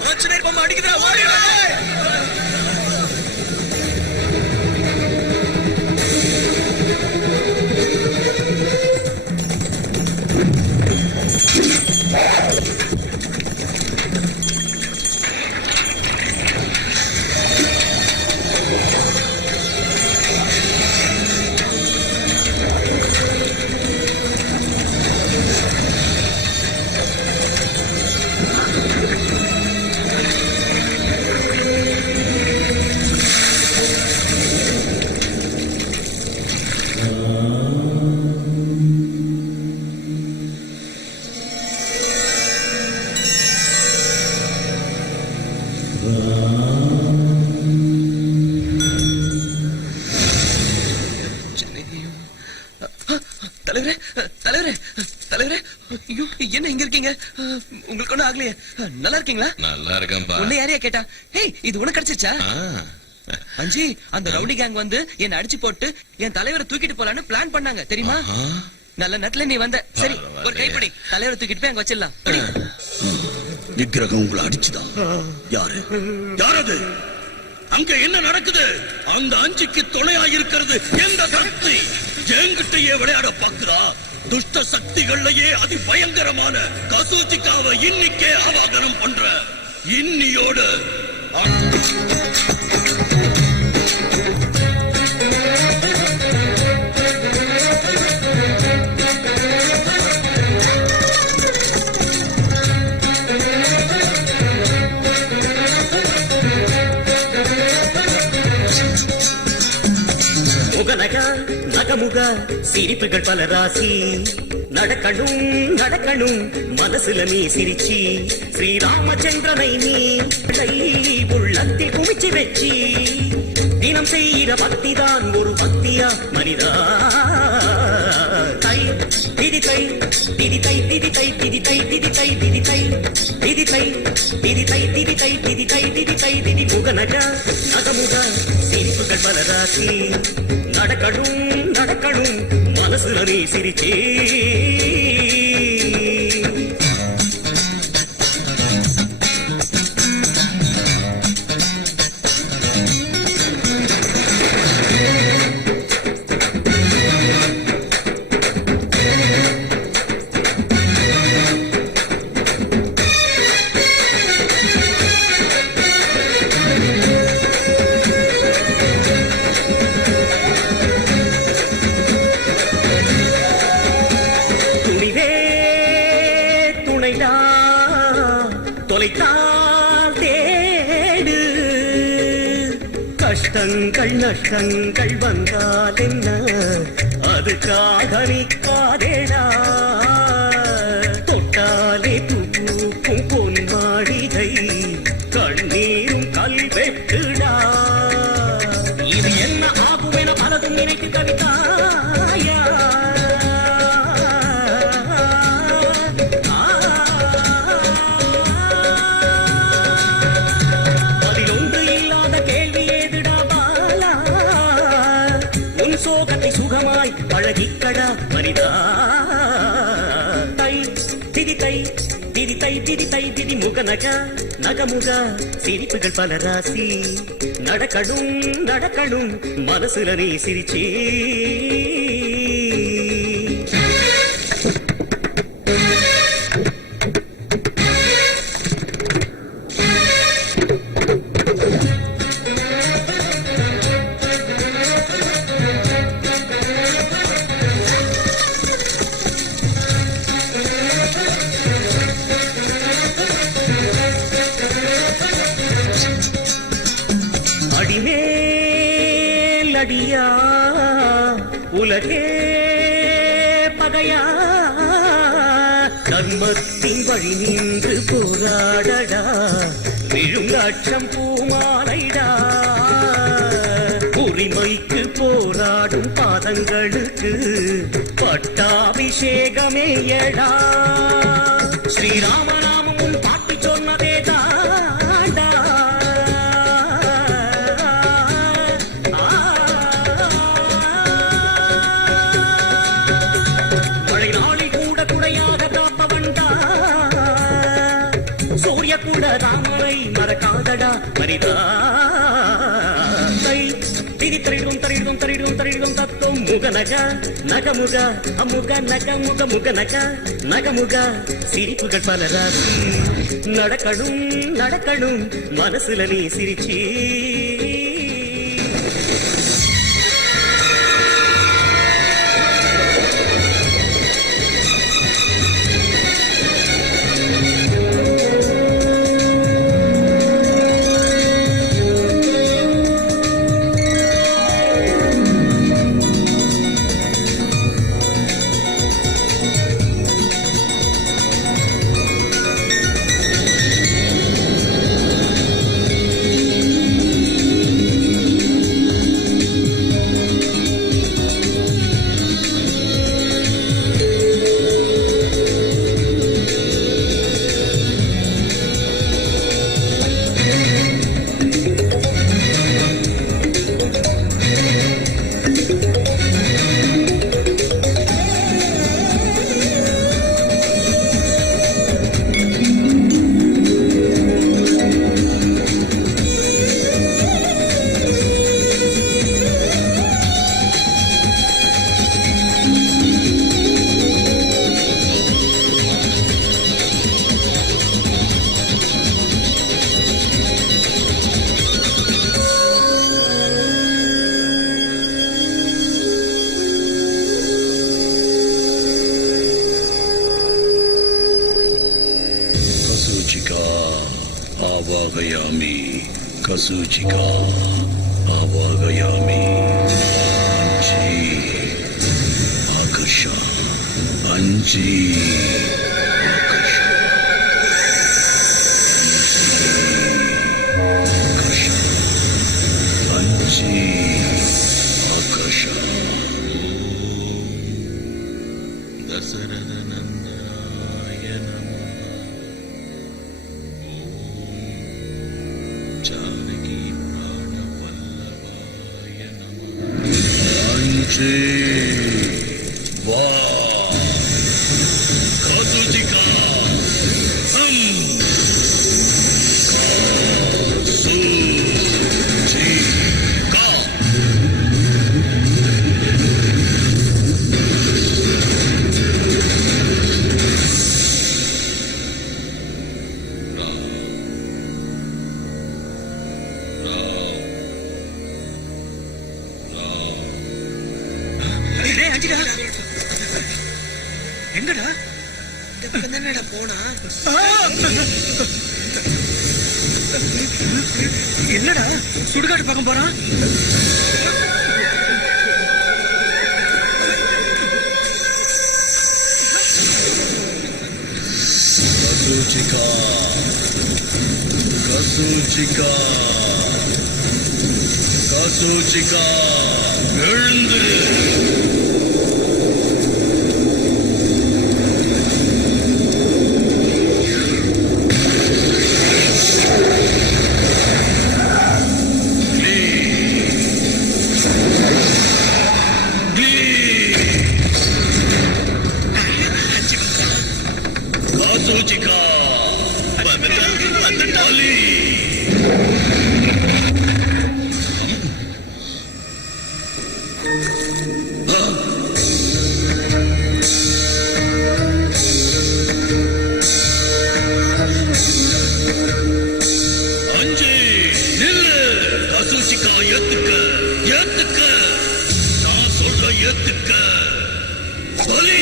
ஆஞ்சநேயர் பொம்மை அடிக்குதா? தலைவரே தலைவரே தலைவரே ஐயோ என்ன இங்க இருக்கீங்க உங்களுக்கு ஒண்ணும் ஆகலையே நல்லா இருக்கீங்களா? நல்லா இருக்கேன்பா. உன்னை யாரையா கேட்டா? ஹேய் இது உனக்கு கிடைச்சிருச்சா? அஞ்சி அந்த ரவுடி கேங் வந்து என்ன அடிச்சு போட்டு என் தலைவரை தூக்கிட்டு போலான்னு பிளான் பண்ணாங்க தெரியுமா? நல்ல நட்ல நீ வந்த. சரி ஒரு கைப்படி தலைவரை தூக்கிட்டு போய் அங்க வச்சிடலாம். விக்கிரகம் உங்களை அடிச்சுதான். யாரு யாரது? அங்க என்ன நடக்குது? அந்த அஞ்சுக்கு துணையா இருக்கிறது எந்த சக்தி? என்கிட்டயே விளையாட பாக்குறா. துஷ்ட சக்திகள்லயே அதி பயங்கரமான கசூச்சிக்காவை இன்னிக்கே ஆவாகனம் பண்ற இன்னியோட முகநக நகமுக சிரிப்புகள் பல ராசி நடக்கணும் நடக்கணும் மனசுல நீ சிரிச்சி ஸ்ரீராமச்சந்திரனை நீ உள்ளத்தில் குமிச்சு வச்சி தினம் செய்கிற பக்திதான் ஒரு பக்தியா மனிதா தை திதி தை திதி தை திதி தை திதி தை திதி தை திதி தை திதி தை திதி தை திதி தை திதி தை திதி தை திதி முகநக நகமுக சிரிப்புகள் பல ராசி நடக்கணும் நடக்கணும் மனசுல நீ சிரிச்சே கஷ்டங்கள் நஷ்டங்கள் வந்தால் என்ன அதுக்காக நிற்காதேடா தொட்டாலே பூக்கும் பொன்மாளிகை கண்ணீரும் கல்வெட்டுடா இது என்ன ஆகும் என பலதும் நினைத்து கவிதாயா சோகத்தை சுகமாய் பழகிக்கடா மனிதா தை திதி தை திதி தை திதி தை திதி முகநக நகமுக சிரிப்புகள் பல ராசி நடக்கணும் நடக்கணும் மனசுல நீ சிரிச்சே அடியா உலகே பகையா தர்மத்தின் வழி நின்று போராடடா விழும் லட்சம் பூமாலைடா உரிமைக்கு போராடும் பாதங்களுக்கு பட்டாபிஷேகமேயடா ஸ்ரீராமநாமமும் பாட்டி சொன்னதே தாண்டா கூட ராமரை மறக்காதடா மனிதா திரி தரிடும் தரிடும் தரிடும் தரிடும் தத்துவம் முகநக நகமுக அமுக நகமுக முகநக நகமுக சிரிப்புகள் பல ராசி நடக்கணும் நடக்கணும் மனசுல நீ சிரிச்சி கசூச்சிகா ஆவாகயாமி கசூச்சிகா ஆவாகயாமி ஆகர்ஷா அஞ்சி தசரத நந்தனாய நமः. ஓம் ஜானகி பிராண வல்லபாய நமः. அஞ்சி வா கசூச்சிகா டேய் அஞ்சிடா எங்கடா இந்த பக்கம் தானடா போனா என்னடா சுடுகாட்டு பக்கம் போறான் கசூச்சிகா கசூச்சிகா கசூச்சிகா எழுந்திரு கசூச்சிகா பலி அஞ்சு நில்லு கசூச்சிகா ஏத்துக்க ஏத்துக்க நான் சொல்ற ஏத்துக்க பலி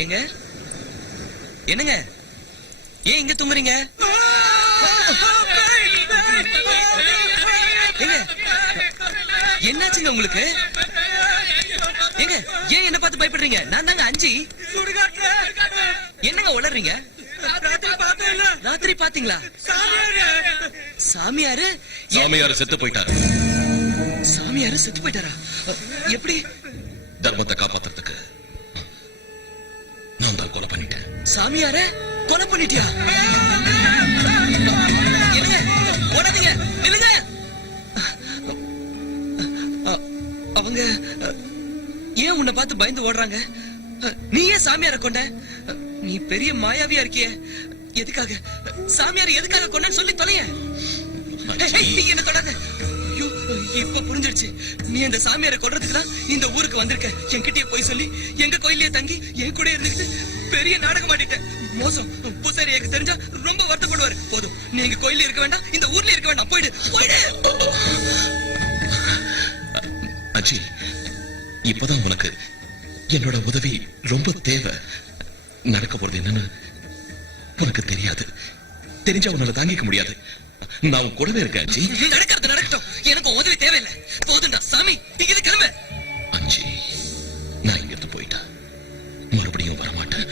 ஏங்க என்னங்க ஏன் இங்க தூங்குறீங்க ஏங்க என்னாச்சுங்க உங்களுக்கு ஏங்க ஏன் என்ன பார்த்து பயப்படுறீங்க நான் தாங்க அஞ்சி என்னங்க உளறீங்க ராத்திரி பாத்தீங்களா சாமியாரு சாமியார் செத்து போயிட்டாரு. சாமியாரு செத்து போயிட்டாரா எப்படி தர்மத்தை காப்பாத்துறதுக்கு நான் தான் கொலை பண்ணிட்டேன். சாமியார கொலை பண்ணிட்டியா என்னங்க ஓடாதீங்க நில்லுங்க அவங்க ஏன் உன்னை பார்த்து பயந்து ஓடுறாங்க நீ ஏன் சாமியார கொண்ட நீ பெரிய மாயாவியா இருக்கிய எதுக்காக சாமியார் எதுக்காக கொண்டன்னு சொல்லி தொலைய நீ என்ன தொடாத இப்ப புரிஞ்சிடுச்சு நீ அந்த சாமியாரை கொல்றதுக்கு தான் இந்த ஊருக்கு வந்திருக்க என்கிட்டயே போய் சொல்லி எங்க கோயிலே தங்கி என் கூட இருந்துட்டு பெரிய நாடகம் ஆடிட்ட மோசம் பூசாரி எனக்கு தெரிஞ்சா ரொம்ப வருத்தப்படுவாரு போதும் நீ எங்க கோயில இருக்க வேண்டாம் இந்த ஊர்ல இருக்க வேண்டாம் போயிடு போயிடு அஜி இப்பதான் உனக்கு என்னோட உதவி ரொம்ப தேவை. நடக்க போறது என்னன்னு உனக்கு தெரியாது. தெரிஞ்சா உன்னால தாங்கிக்க முடியாது. நான் உன் கூடவே இருக்கேன் அஞ்சி. நடக்கிறது நடக்கட்டும், எனக்கு உதவி தேவையில்லை. போதுண்டா சாமி, நீங்க இது கிளம்ப. அஞ்சி, நான் இங்கிருந்து போயிட்டேன், மறுபடியும் வரமாட்டேன்.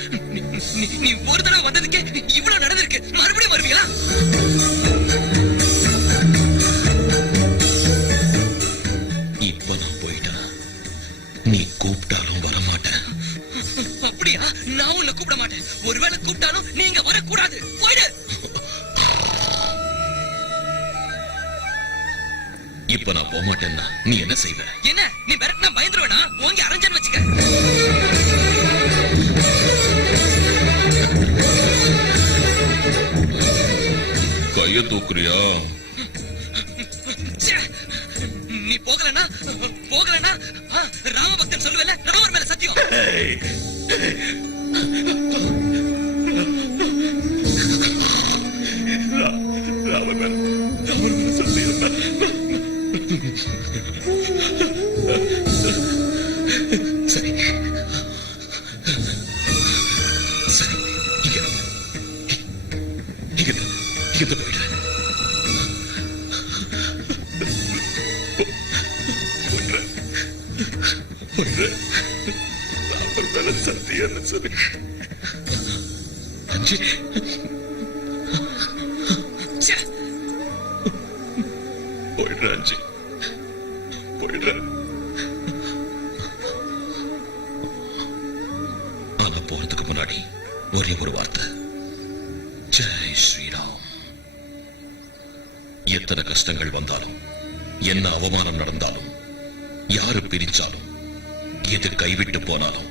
நீ ஒரு தடவை வந்ததுக்கு இவ்வளவு நடந்திருக்கு, மறுபடியும் வருவீங்களா? இப்ப நான் போயிட்டேன், நீ கூப்பிட்டாலும் வரமாட்டேன். அப்படியா? நான் உன்னை கூப்பிட மாட்டேன். ஒருவேளை கூப்பிட்டாலும் நீங்க வரக்கூடாது. போயிடு. இப்ப நான் போக மாட்டேன்னா நீ என்ன செய்வ? என்ன நீ விரட்டினா பயந்துருவேனா? ஓங்கி அரைஞ்சன்னு வச்சுக்க. கைய தூக்குறியா? நீ போகலனா ராமபக்தன் சொல்லுவல, ராமர் மேல சத்தியம். ராமர் மேல சத்தியம். சரி சரி, இங்க போயிடு. ராமர் மேல சத்தியம் சொல்லி அஞ்சி. போயிடுற அஞ்சி, போயிடுற. ஆனா போறதுக்கு முன்னாடி ஒரே ஒரு வார்த்தை, ஜெய் ஸ்ரீராம். எத்தனை கஷ்டங்கள் வந்தாலும், என்ன அவமானம் நடந்தாலும், யாரு பிரிச்சாலும், எது கைவிட்டு போனாலும்,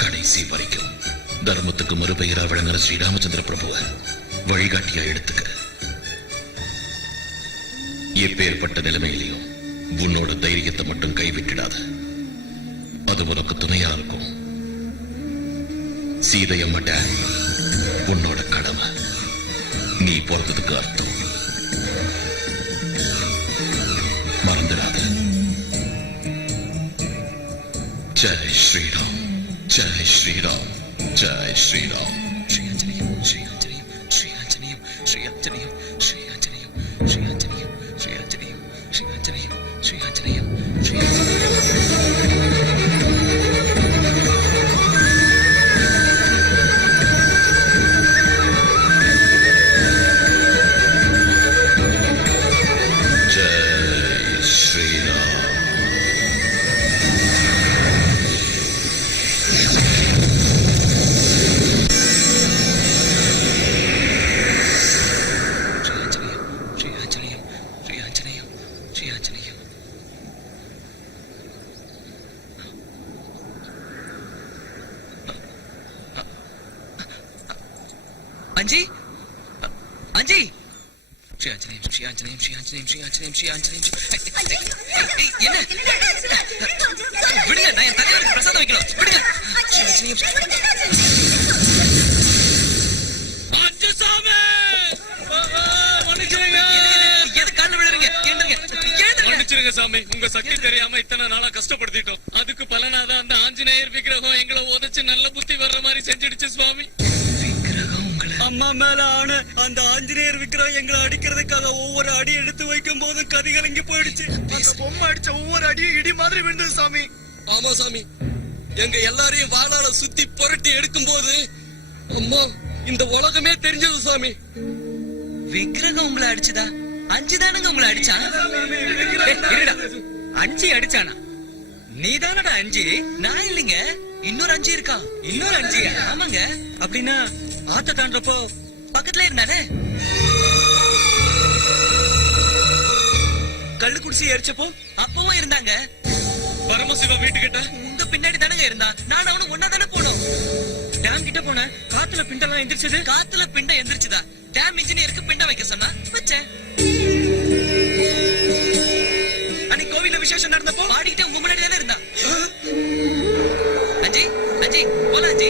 கடைசி வரைக்கும் தர்மத்துக்கு மறுபெயரா விளங்குற ஸ்ரீராமச்சந்திர பிரபுவ வழிகாட்டியா எடுத்துக்க. எப்பேற்பட்ட நிலைமையிலையும் உன்னோட தைரியத்தை மட்டும் கைவிட்டுடாத. அது உனக்கு துணையா இருக்கும். சீதையம்ம டேம் உன்னோட கடமை. நீ பிறந்ததுக்கு அர்த்தம் மறந்துடாத. ஜெய் ஸ்ரீராம், ஜெய் ஸ்ரீராம், ஜெய் ஸ்ரீராம். ஸ்ரீ ஆஞ்சநேயம், ஸ்ரீ ஆஞ்சநேயம், ஸ்ரீ ஆஞ்சநேயம், ஸ்ரீ ஆஞ்சநேயம், ஸ்ரீ ஆஞ்சநேயம், ஸ்ரீ ஆஞ்சநேயம், ஸ்ரீ ஆஞ்சநேயம், ஸ்ரீ ஆஞ்சநேயம், ஸ்ரீ ஆஞ்சநேயம், ஸ்ரீ அஞ்சி, அஞ்சி. ஸ்ரீ ஆஞ்சநேயம், ஸ்ரீ ஆஞ்சநேயம், ஸ்ரீ ஆஞ்சநேயம், ஸ்ரீ ஆஞ்சநேயம், ஸ்ரீ ஆஞ்சநேயம். என்ன விடுங்க, நான் என் தலைவருக்கு பிரசாதம் வைக்கணும். விடுங்க. ஸ்ரீ ஆஞ்சநேயம். அஞ்சு சாமி, எது கால்ல விழுறீங்க? மன்னிச்சிருங்க சாமி, உங்க சக்தி தெரியாம இத்தனை நாளா கஷ்டப்படுத்திட்டோம். அதுக்கு பலனாதான் அந்த ஆஞ்சநேயர் விக்கிரகம் எங்களை உதச்சு நல்ல புத்தி வர்ற மாதிரி செஞ்சிடுச்சு சுவாமி. அம்மா மேல ஆன அந்த ஆஞ்சநேயர் விக்கிரகம் எங்களை அடிக்கிறதுக்காக ஒவ்வொரு அடி எடுத்து வைக்கும் போது கதிகலங்கி போயிடுச்சு. பொம்மை அடிச்ச ஒவ்வொரு அடியும் இடி மாதிரி விழுந்தது சாமி. ஆமா சாமி, எங்க எல்லாரையும் வாளால சுத்தி புரட்டி எடுக்கும் போது அம்மா இந்த உலகமே தெரிஞ்சது சாமி. விக்கிரகம் உங்களை அடிச்சுதா? அஞ்சுதானுங்க உங்களை அடிச்சா? அஞ்சு அடிச்சானா? நீதானடா அஞ்சு? நான் இல்லைங்க, இன்னொரு அஞ்சு இருக்கா. இன்னொரு அஞ்சு? ஆமாங்க. அப்படின்னா ஆத்த தாண்டப்போ பக்கத்துல இருந்தானே. கள்ளு குடிச்சு எரிச்சப்போ அப்பவும் இருந்தாங்க. பரமசிவ வீட்டுக்கிட்ட உங்க பின்னாடி தானங்க இருந்தா. நான் அவனு ஒன்னா தானே போனோம். டேம் கிட்ட போன காத்துல பிண்டெல்லாம் எந்திரிச்சது. காத்துல பிண்டம் எந்திரிச்சுதா? டேம் இன்ஜினியருக்கு பிண்டம் வைக்க சொன்னா வச்சேன். அன்னைக்கு கோவில்ல விசேஷம் நடந்தப்போ பாடிக்கிட்டே உங்க முன்னாடி தானே இருந்தா. அஜி, அஜி போல அஜி.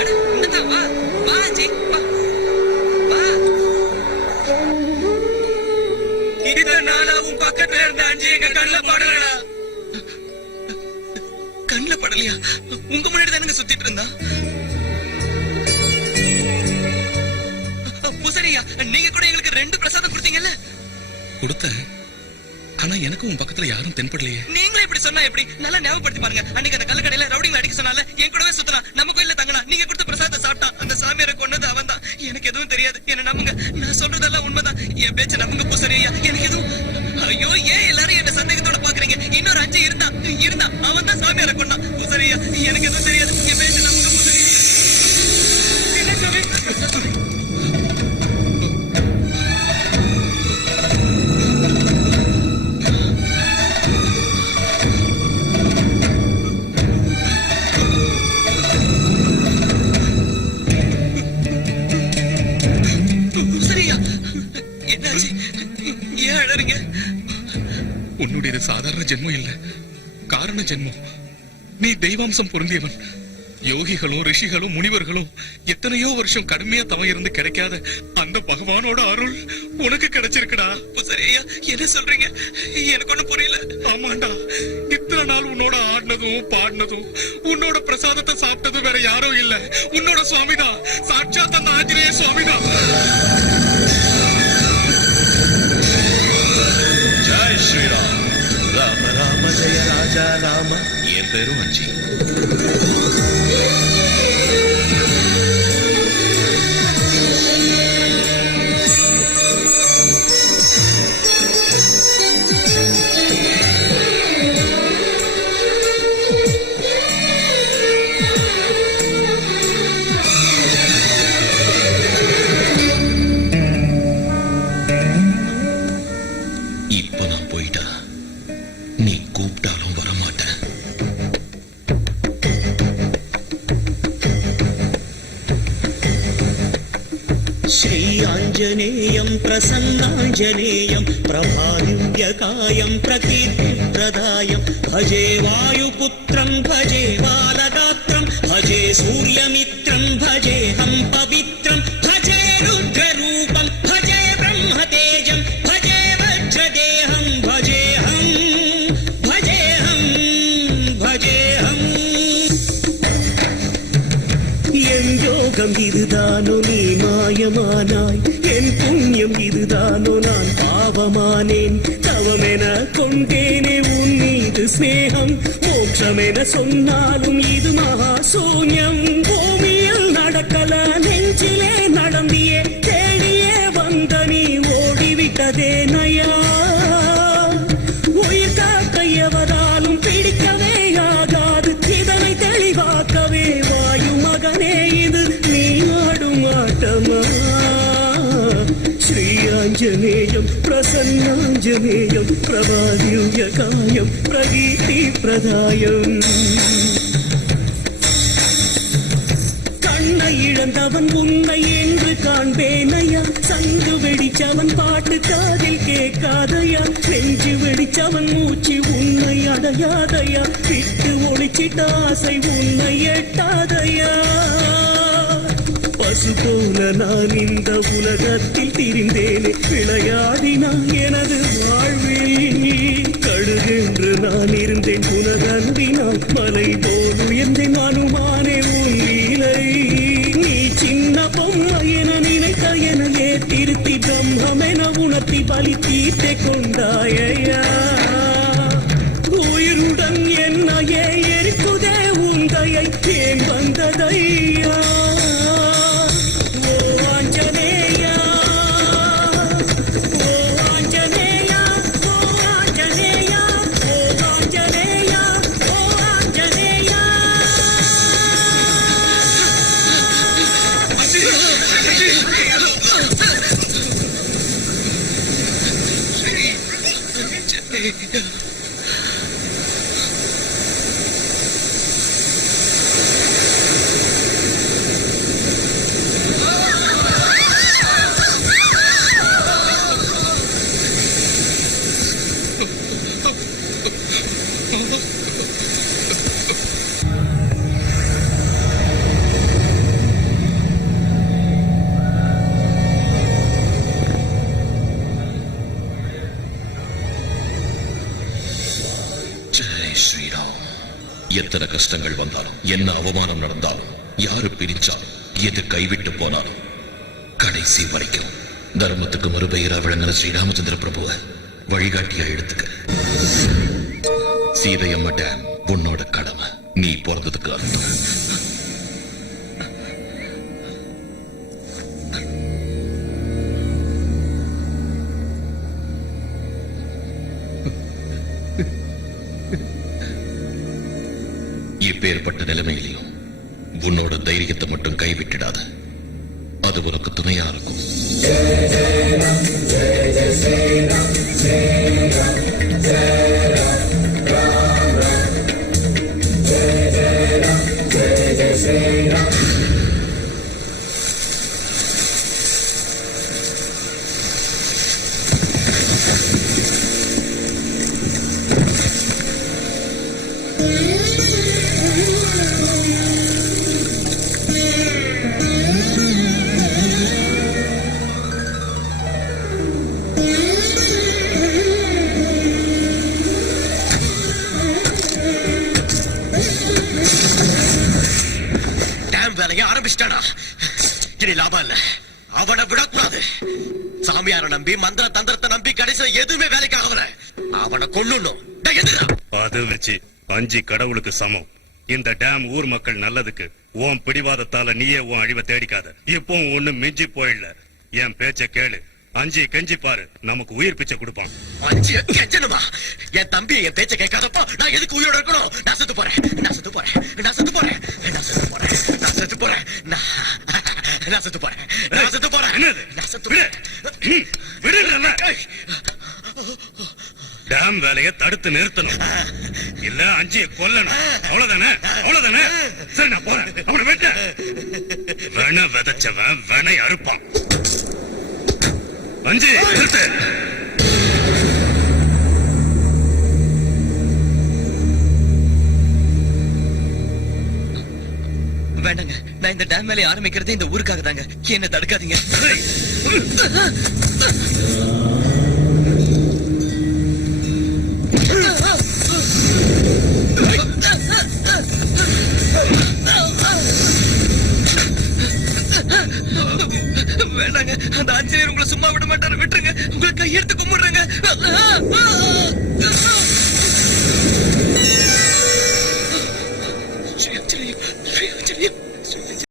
அட இந்தா வா, வா அஜி, வா வா. இத்தனை நாளா உன் பக்கத்துல இருந்த அஞ்சு எங்க கண்ணுல படலடா. கண்ணுல படலையா? உங்க முன்னாடி தானுங்க சுத்திட்டு இருந்தா. புசரியா நீங்க கூட எங்களுக்கு 2 பிரசாதம் கொடுத்தீங்கல்ல. கொடுத்த ஆனா எனக்கு உன் பக்கத்துல யாரும் தென்படலையே. நீங்களே இப்படி சொன்னா எப்படி? நல்லா ஞாபகப்படுத்தி பாருங்க. அன்னைக்கு அந்த கல்லுக்கடையில ரவுடிங்களை அடிக்க சொன்னால என் கூடவே சுத்தனா நம்ம கோயில்ல தங்கனா நீங்க கொடுத்த பிரசாதத்தை சாப்பிட்டா அந்த சாமியாரை கொன்னது அவன் தான். எனக்கு எதுவும் தெரியாது, என்ன நம்புங்க. நான் சொல்றதெல்லாம் உண்மைதான். என் பேச்ச நம்புங்க பூசாரி ஐயா. எனக்கு எதுவும் ஐயோ ஏன் எல்லாரும் என்ன சந்தேகத்தோட பாக்குறீங்க? இன்னொரு 5 இருந்தா அவன் தான் சாமியாரை கொன்னான். பூசாரி ஐயா எனக்கு எதுவும் தெரியாது, என் பேச்ச நம்புங்க பூசாரி ஐயா. என்ன சாமி? உன்னுடைய சாதாரண ஜென்மம் இல்ல, காரண ஜென்மம். நீ தெய்வாம்சம் பொருந்தியவன். யோகிகளும் ரிஷிகளும் முனிவர்களும் எத்தனையோ வருஷம் கடுமையா தவம் இருந்து கிடைக்காத அந்த பகவானோட அருள் உனக்கு கிடைச்சிருக்குடா. சரியா என்ன சொல்றீங்க? எனக்கு ஒண்ணு புரியல. ஆமாண்டா, இத்தனை நாள் உன்னோட ஆடினதும் பாடினதும் உன்னோட பிரசாதத்தை சாப்பிட்டதும் வேற யாரும் இல்ல, உன்னோட சுவாமிதான். சாட்சாத் அந்த ஆஞ்சநேய சுவாமிதான். ஜெய் ஸ்ரீராம். ராம ராம ஜெய ராஜா ராம. என் பேரும் அஞ்சி. இப்ப நான் போயிட்டா நீ கூப்பிட்டாலும் வரமாட்டேன். श्री आञ्जनेयं प्रसन्नाञ्जनेयं प्रभादिव्यकायं प्रकीर्तिप्रदायं भजे वायुपुत्रं भजे बालगात्रं भजे सूर्यमित्रं भजेऽहं पवित्रं भजे रुद्ररूपं भजे ब्रह्मतेजं भजे वज्रदेहं भजेऽहं என் யோகம் இதுதானோ நீ மாயமானாய், என் புண்ணியம் இதுதானோ நான் பாவமானேன். தவமென கொண்டேனே உன் மீது ஸ்நேகம், மோட்சமென சொன்னாலும் இது மகா சூன்யம். பூமியில் நடக்கல நெஞ்சிலே நடந்தியே, தேடியே வந்த நீ ஓடிவிட்டதே நயா. உயிர் காக்க எவராலும் பிடிக்கவே ஆகாது, இதனை தெளிவாக்கவே வாயு மகனே இது நீ ஆடும் ஆட்டமா. ஸ்ரீ ஆஞ்சநேயம் பிரசன்னாஞ்சநேயம் பிரபாதிவ்யகாயம் பிரகீர்த்தி பிரதாயம். கண்ணை இழந்தவன் உன்னை என்று காண்பேனையா, சங்கு வெடிச்சவன் பாட்டு காதில் கேட்காதையா, நெஞ்சு வெடிச்சவன் மூச்சு உன்னை அடையாதையா, விட்டு ஒளிச்சிட்ட ஆசை உன்னை எட்டாதையா. பசு போல நான் இந்த உலகத்தில் திரிந்தேனே, விளையாடினான் எனது வாழ்வில். கழுகென்று நான் இருந்தேன் உனதன்பினால், மலை போல் உயர்ந்தேன் அனுமானே உன் லீலை. நீ சின்ன பொம்மை என நினைக்க எனையே திருத்தி பிரம்மென உணர்த்தி பலி தீர்த்தை கொண்டாயா. உயிருடன் என்னையே எரிக்குதே உந்தையை ஏன் வந்ததையா. எத்தனை கஷ்டங்கள் வந்தாலும், என்ன அவமானம் நடந்தாலும், யாரு பிரிச்சாலும், எது கைவிட்டு போனாலும், கடைசி வரைக்கும் தர்மத்துக்கு மறுபெயரா விளங்குற ஸ்ரீராமச்சந்திர பிரபுவ வழிகாட்டியா எடுத்துக்க. சீதையம்மா டேம் உன்னோட கடமை. நீ பிறந்ததுக்கு அர்த்தம். இப்பேற்பட்ட நிலைமையிலையும் உன்னோட தைரியத்தை மட்டும் கைவிட்டுடாத. அது உனக்கு துணையா இருக்கும். டேம் வேலையை ஆரம்பிச்சிட்டானா? இனி லாபம் இல்ல. அவனை விடக்கூடாது. சாமியார நம்பி மந்திர தந்திரத்தை நம்பி கடைசியில எதுவுமே வேலைக்கு ஆகல. அவனை கொல்லணும். அது வச்சு 5 கடவுளுக்கு சமம். இந்த டேம் ஊர் மக்கள் நல்லதுக்கு. உன் பிடிவாதத்தால நீயே உன் அழிவை தேடிக்காத. இப்போ ஒண்ணு மிஞ்சி போயிடல. என் பேச்ச கேளு. 5 கெஞ்சி பாரு, நமக்கு உயிர் பிச்சை கொடுப்பான். 5 கெஞ்சணுமா? என் தம்பி என் பேச்ச கேட்காதப்போ நான் எதுக்கு உயிரோட இருக்கணும்? நான் செத்து போறேன். நான் செத்து போறேன். நான் செத்து போறேன். நான் செத்து போறேன். நான் செத்து போறேன். நான் செத்து போறேன். நான் செத்து போறேன். நான் செத்து போறேன். டேம் வேலையை தடுத்து நிறுத்தணும். இல்ல 5 கொல்லணும். அவ்வளவுதானே? அவ்வளவுதானே? சரி, நான் போறேன். அவனை வெட்ட. வென விதைச்சவன் வெனை அறுப்பான். 5 நிறுத்து. வேண்டாங்க, நான் இந்த டேம் வேலையை ஆரம்பிக்கிறதே இந்த ஊருக்காக தாங்க. என்ன தடுக்காதீங்க. வேண்டாங்க, அந்த ஆஞ்சநேயர் உங்களை சும்மா விட மாட்டாரு. விட்டுருங்க. உங்களை கையெடுத்து கும்பிடுறேங்க.